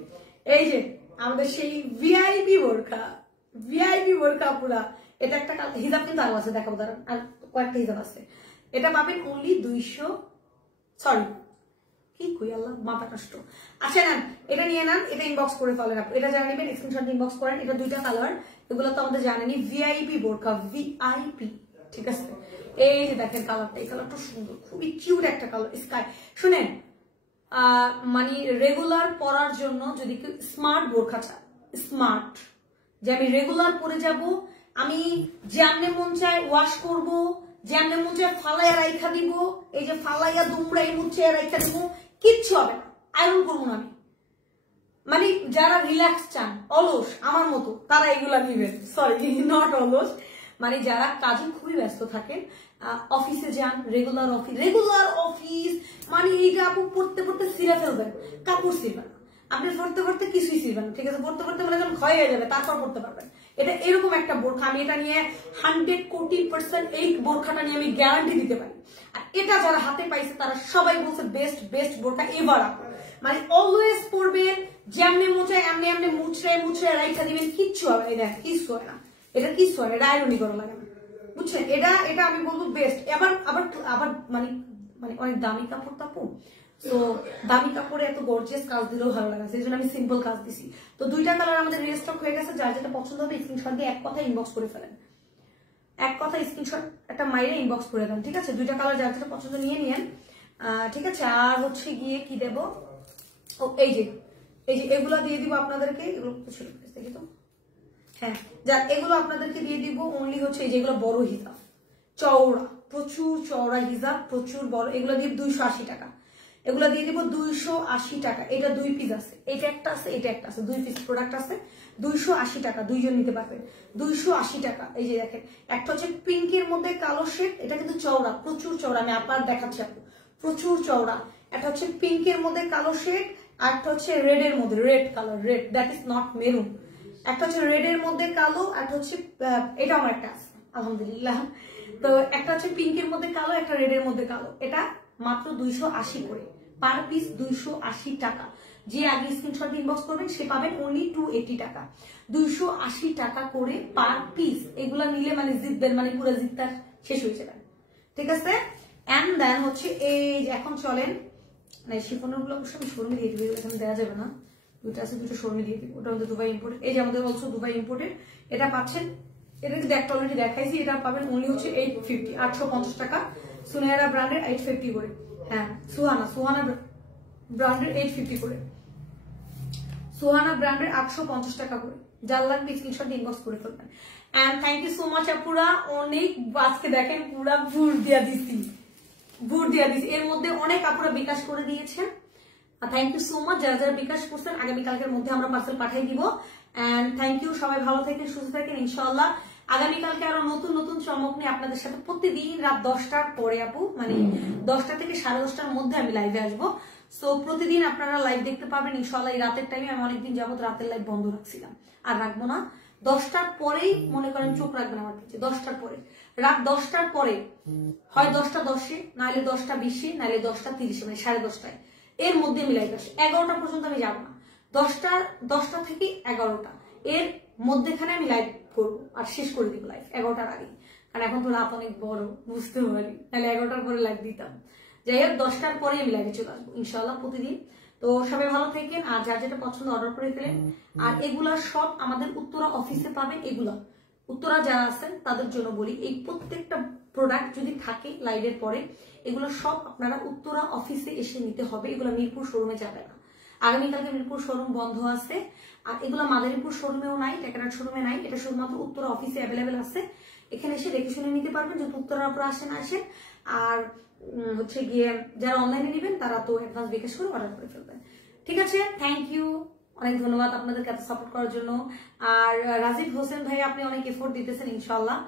এই যে আমাদের সেই ভিআইপি বোরখা, ভিআইপি বোরখা পুরা। এটা একটা হিজাব কিন্তু আরো আছে, দেখাবো দাঁড়ান, আর কয়েকটা হিজাব আছে। এটা পাবেন অনলি 200, সরি কি কই আল্লাহ মাথা কষ্ট। আচ্ছা নেন, এটা নিয়ে নেন, এটা ইনবক্স করে ফেলেন আপু, এটা যারা নেবেন স্ক্রিনশট ইনবক্স করেন। এটা দুইটা কালার, এগুলো তো আমাদের জানেনি, ভিআইপি বোরকা, ভিআইপি, ঠিক আছে। এই যে দেখেন কালারটা, এই কালারটা সুন্দর, খুবই কিউট একটা কালার, স্কাই। শুনেন মানে রেগুলার পরার জন্য যদি কেউ স্মার্ট বোরখা চায়, স্মার্ট যে আমি রেগুলার পরে যাব, আমি যেমনে মন চায় ওয়াশ করব, যেমনে মন চায় ফালাইয়া রাইখা দিব, এই যে ফালাইয়া দুমড়াই মুছে রাইখা দিব, কিচ্ছু হবে না, আয়রন করবো না আমি। মানে যারা রিল্যাক্স চান, অলস আমার মতো, তারা এগুলা নিবেন। সরি নট অলস, মানে যারা কাজে খুবই ব্যস্ত থাকেন, অফিসে যান, রেগুলার অফিস, মানে এইটা আপু পড়তে পড়তে সিরা ফেলবেন, কাপড় সিরবেন না, আপনি পড়তে পড়তে কিছুই সিরবেন, ঠিক আছে, পড়তে পড়তে মনে করেন ক্ষয় হয়ে যাবে, তারপর পড়তে পারবেন। এটা এরকম একটা বোরখা, আমি এটা নিয়ে 100% এই বোরখাটা নিয়ে আমি গ্যারান্টি দিতে পারি। আর এটা যারা হাতে পাইছে তারা সবাই বলছে বেস্ট বোরখা এবার আপু। মানে অলওয়েজ পরবেন, যেমনি মোচায় এমনি এমনি মুচড়ে রাইখা দিবেন, কিচ্ছু হবে, এটা কিচ্ছু হয় না, এটা কিচ্ছু হয় না, এটা আয়রনি করা লাগে না, বুঝছেন? এটা আমি বলবো বেস্ট। আবার আবার আবার মানে মানে অনেক দামি কাপড় তাপু, তো দামি কাপড়ে এত গর্জিয়াস কাজ দিলেও ভালো লাগে, সেই জন্য আমি সিম্পল কাজ দিছি। তো দুইটা কালার আমাদের রিস্টক হয়ে গেছে, যার যেটা পছন্দ হবে স্ক্রিনশট দিয়ে এক কথা ইনবক্স করে ফেলেন, এক কথা স্ক্রিনশট একটা মাইরে ইনবক্স করে দেন, ঠিক আছে। দুইটা কালার যার যেটা পছন্দ নিয়ে নিয়েন, ঠিক আছে। আর হচ্ছে গিয়ে কি দেব, ও এই যে এগুলো দিয়ে দিব আপনাদেরকে, এগুলো ছিল দেখি তো, হ্যাঁ যাক এগুলো আপনাদেরকে দিয়ে দিব অনলি হচ্ছে এই যেগুলো বড় হিজাব, চওড়া, প্রচুর চওড়া হিজাব, প্রচুর বড়, এগুলো দিয়ে 280 টাকা, এগুলো দিয়ে দিব 280 টাকা। এটা দুই পিস আছে, এটা একটা আছে, এটা একটা আছে, দুই পিস প্রোডাক্ট আছে, 280 টাকা, দুইজন নিতে পারবেন, 280 টাকা। এই যে দেখেন একটা হচ্ছে পিঙ্কের মধ্যে কালো শেড, এটা কিন্তু চওড়া, প্রচুর চওড়া, আমি আপনার দেখাচ্ছি আপু, প্রচুর চওড়া। একটা হচ্ছে পিঙ্কের মধ্যে কালো শেড, আর একটা হচ্ছে রেড এর মধ্যে, red colour, red that is not maroon. একটা হচ্ছে রেড এর মধ্যে কালো, আর হচ্ছে এটা আমার একটা আছে আলহামদুলিল্লাহ। তো একটা হচ্ছে পিঙ্কের মধ্যে কালো, একটা রেড এর মধ্যে কালো। এটা মাত্র 280 করে পার পিস, 280 টাকা। যে আগে স্ক্রিনশট ইনবক্স করবেন সে পাবেন অনলি 280 টাকা, 280 টাকা করে পার পিস। এগুলা নিলে মানে জিতবেন, মানে পুরো জিতটা শেষ হয়ে যাবে, ঠিক আছে। এন্ড দেন হচ্ছে এই যে এখন চলেন, মানে শিফনের গুলো অবশ্যই আমি শোরুমে দিয়ে দিব, এখানে দেওয়া যাবে না, দুটো আছে, দুটো শোরুমে দিয়ে দিব। ওটা আমাদের দুবাই ইম্পোর্টেড, এই যে আমাদের অলসো দুবাই ইম্পোর্টেড। এটা পাচ্ছেন, এটা কিন্তু একটা অলরেডি দেখাইছি, এটা পাবেন অনলি হচ্ছে 850, 850 টাকা। সুনায়রা ব্র্যান্ডের 850 করে, হ্যাঁ সুহানা ব্র্যান্ডের 850 করে, সুহানা ব্র্যান্ডের 850 টাকা করে। যার লাগবে স্ক্রিনশট ইনবক্স করে ফেলবেন। And thank you so much আপুরা, অনেক আজকে দেখেন পুরা ভুর দিয়া দিছি, এর মধ্যে অনেক আপুরা বিকাশ করে দিয়েছেন, থ্যাংক ইউ সো মাচ। যারা যারা বিকাশ করছেন আগামীকালকের মধ্যে আমরা পার্সেল পাঠিয়ে দিব। এন্ড থ্যাংক ইউ, সবাই ভালো থাকেন, সুস্থ থাকেন ইনশাআল্লাহ। আগামীকালকে আরো নতুন নতুন চমক নিয়ে আপনাদের সাথে প্রতিদিন রাত 10টার পরে আপু, মানে 10টা থেকে 10:30টার মধ্যে আমি লাইভে আসবো। সো প্রতিদিন আপনারা লাইভ দেখতে পাবেন ইনশাআল্লাহ। এই রাতের টাইমে আমি অনেকদিন যাবত রাতের লাইভ বন্ধ রাখছিলাম, আর রাখবো না। 10টার পরেই মনে করেন চোখ রাখবেন আমার কাছে, 10টার পরে, রাত 10টার পরে, হয় 10:10, নাহলে 10:20, নাহলে 10:30, মানে 10:30টায়, এর মধ্যে আমি লাইভ আসি। 11টা পর্যন্ত আমি যাবো না, 10টা থেকে 11টা এর মধ্যেখানে আমি লাইভ করবো, আর শেষ করে দিব লাইভ 11টার আগে, কারণ এখন তো রাত অনেক বড়, বুঝতে পারি, তাহলে 11টার পরে লাইভ দিতাম। যাই হোক 10টার পরে আমি লাইভে চলে আসবো ইনশাআল্লাহ প্রতিদিন। তো সবাই ভালো থাকেন, আর যার যেটা পছন্দ অর্ডার করে ফেলেন। আর এগুলা সব আমাদের উত্তরা অফিসে পাবেন। এগুলা উত্তরা যারা আছেন তাদের জন্য বলি, এই প্রত্যেকটা প্রোডাক্ট যদি থাকে লাইভের পরে, এগুলো সব আপনারা উত্তরা অফিসে এসে নিতে হবে। এগুলো মিরপুর শোরুমে যাবে না। আগামীকালকে মিরপুর শোরুম বন্ধ আছে, আর এগুলো মাদারীপুর শোরুমেও নাই, টেকনাট শোরুমে নাই, এটা শুধুমাত্র উত্তরা অফিসে অ্যাভেলেবেল আছে। এখানে এসে দেখে শুনে নিতে পারবেন যদি উত্তরার উপর আসেন। আর হচ্ছে গিয়ে যারা অনলাইনে নেবেন তারা তো অ্যাডভান্স বিকাশ করে অর্ডার করে ফেলবেন। ঠিক আছে, থ্যাংক ইউ, অনেক ধন্যবাদ আপনাদেরকে এত সাপোর্ট করার জন্য। আর রাজীব হোসেন ভাই, আপনি অনেক এফোর্ট দিতেছেন, ইনশাল্লাহ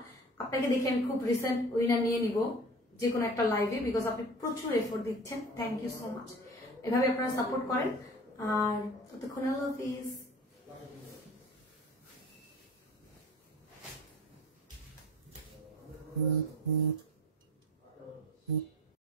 আপনাকে দেখে আমি খুব রিসেন্ট উইনার নিয়ে নিব যে কোনো একটা লাইভে, বিকজ আপনি প্রচুর এফোর্ট দিচ্ছেন। থ্যাংক ইউ সো মাচ, এভাবে আপনারা সাপোর্ট করেন। আর ততক্ষণ আল্লাহ হাফিজ।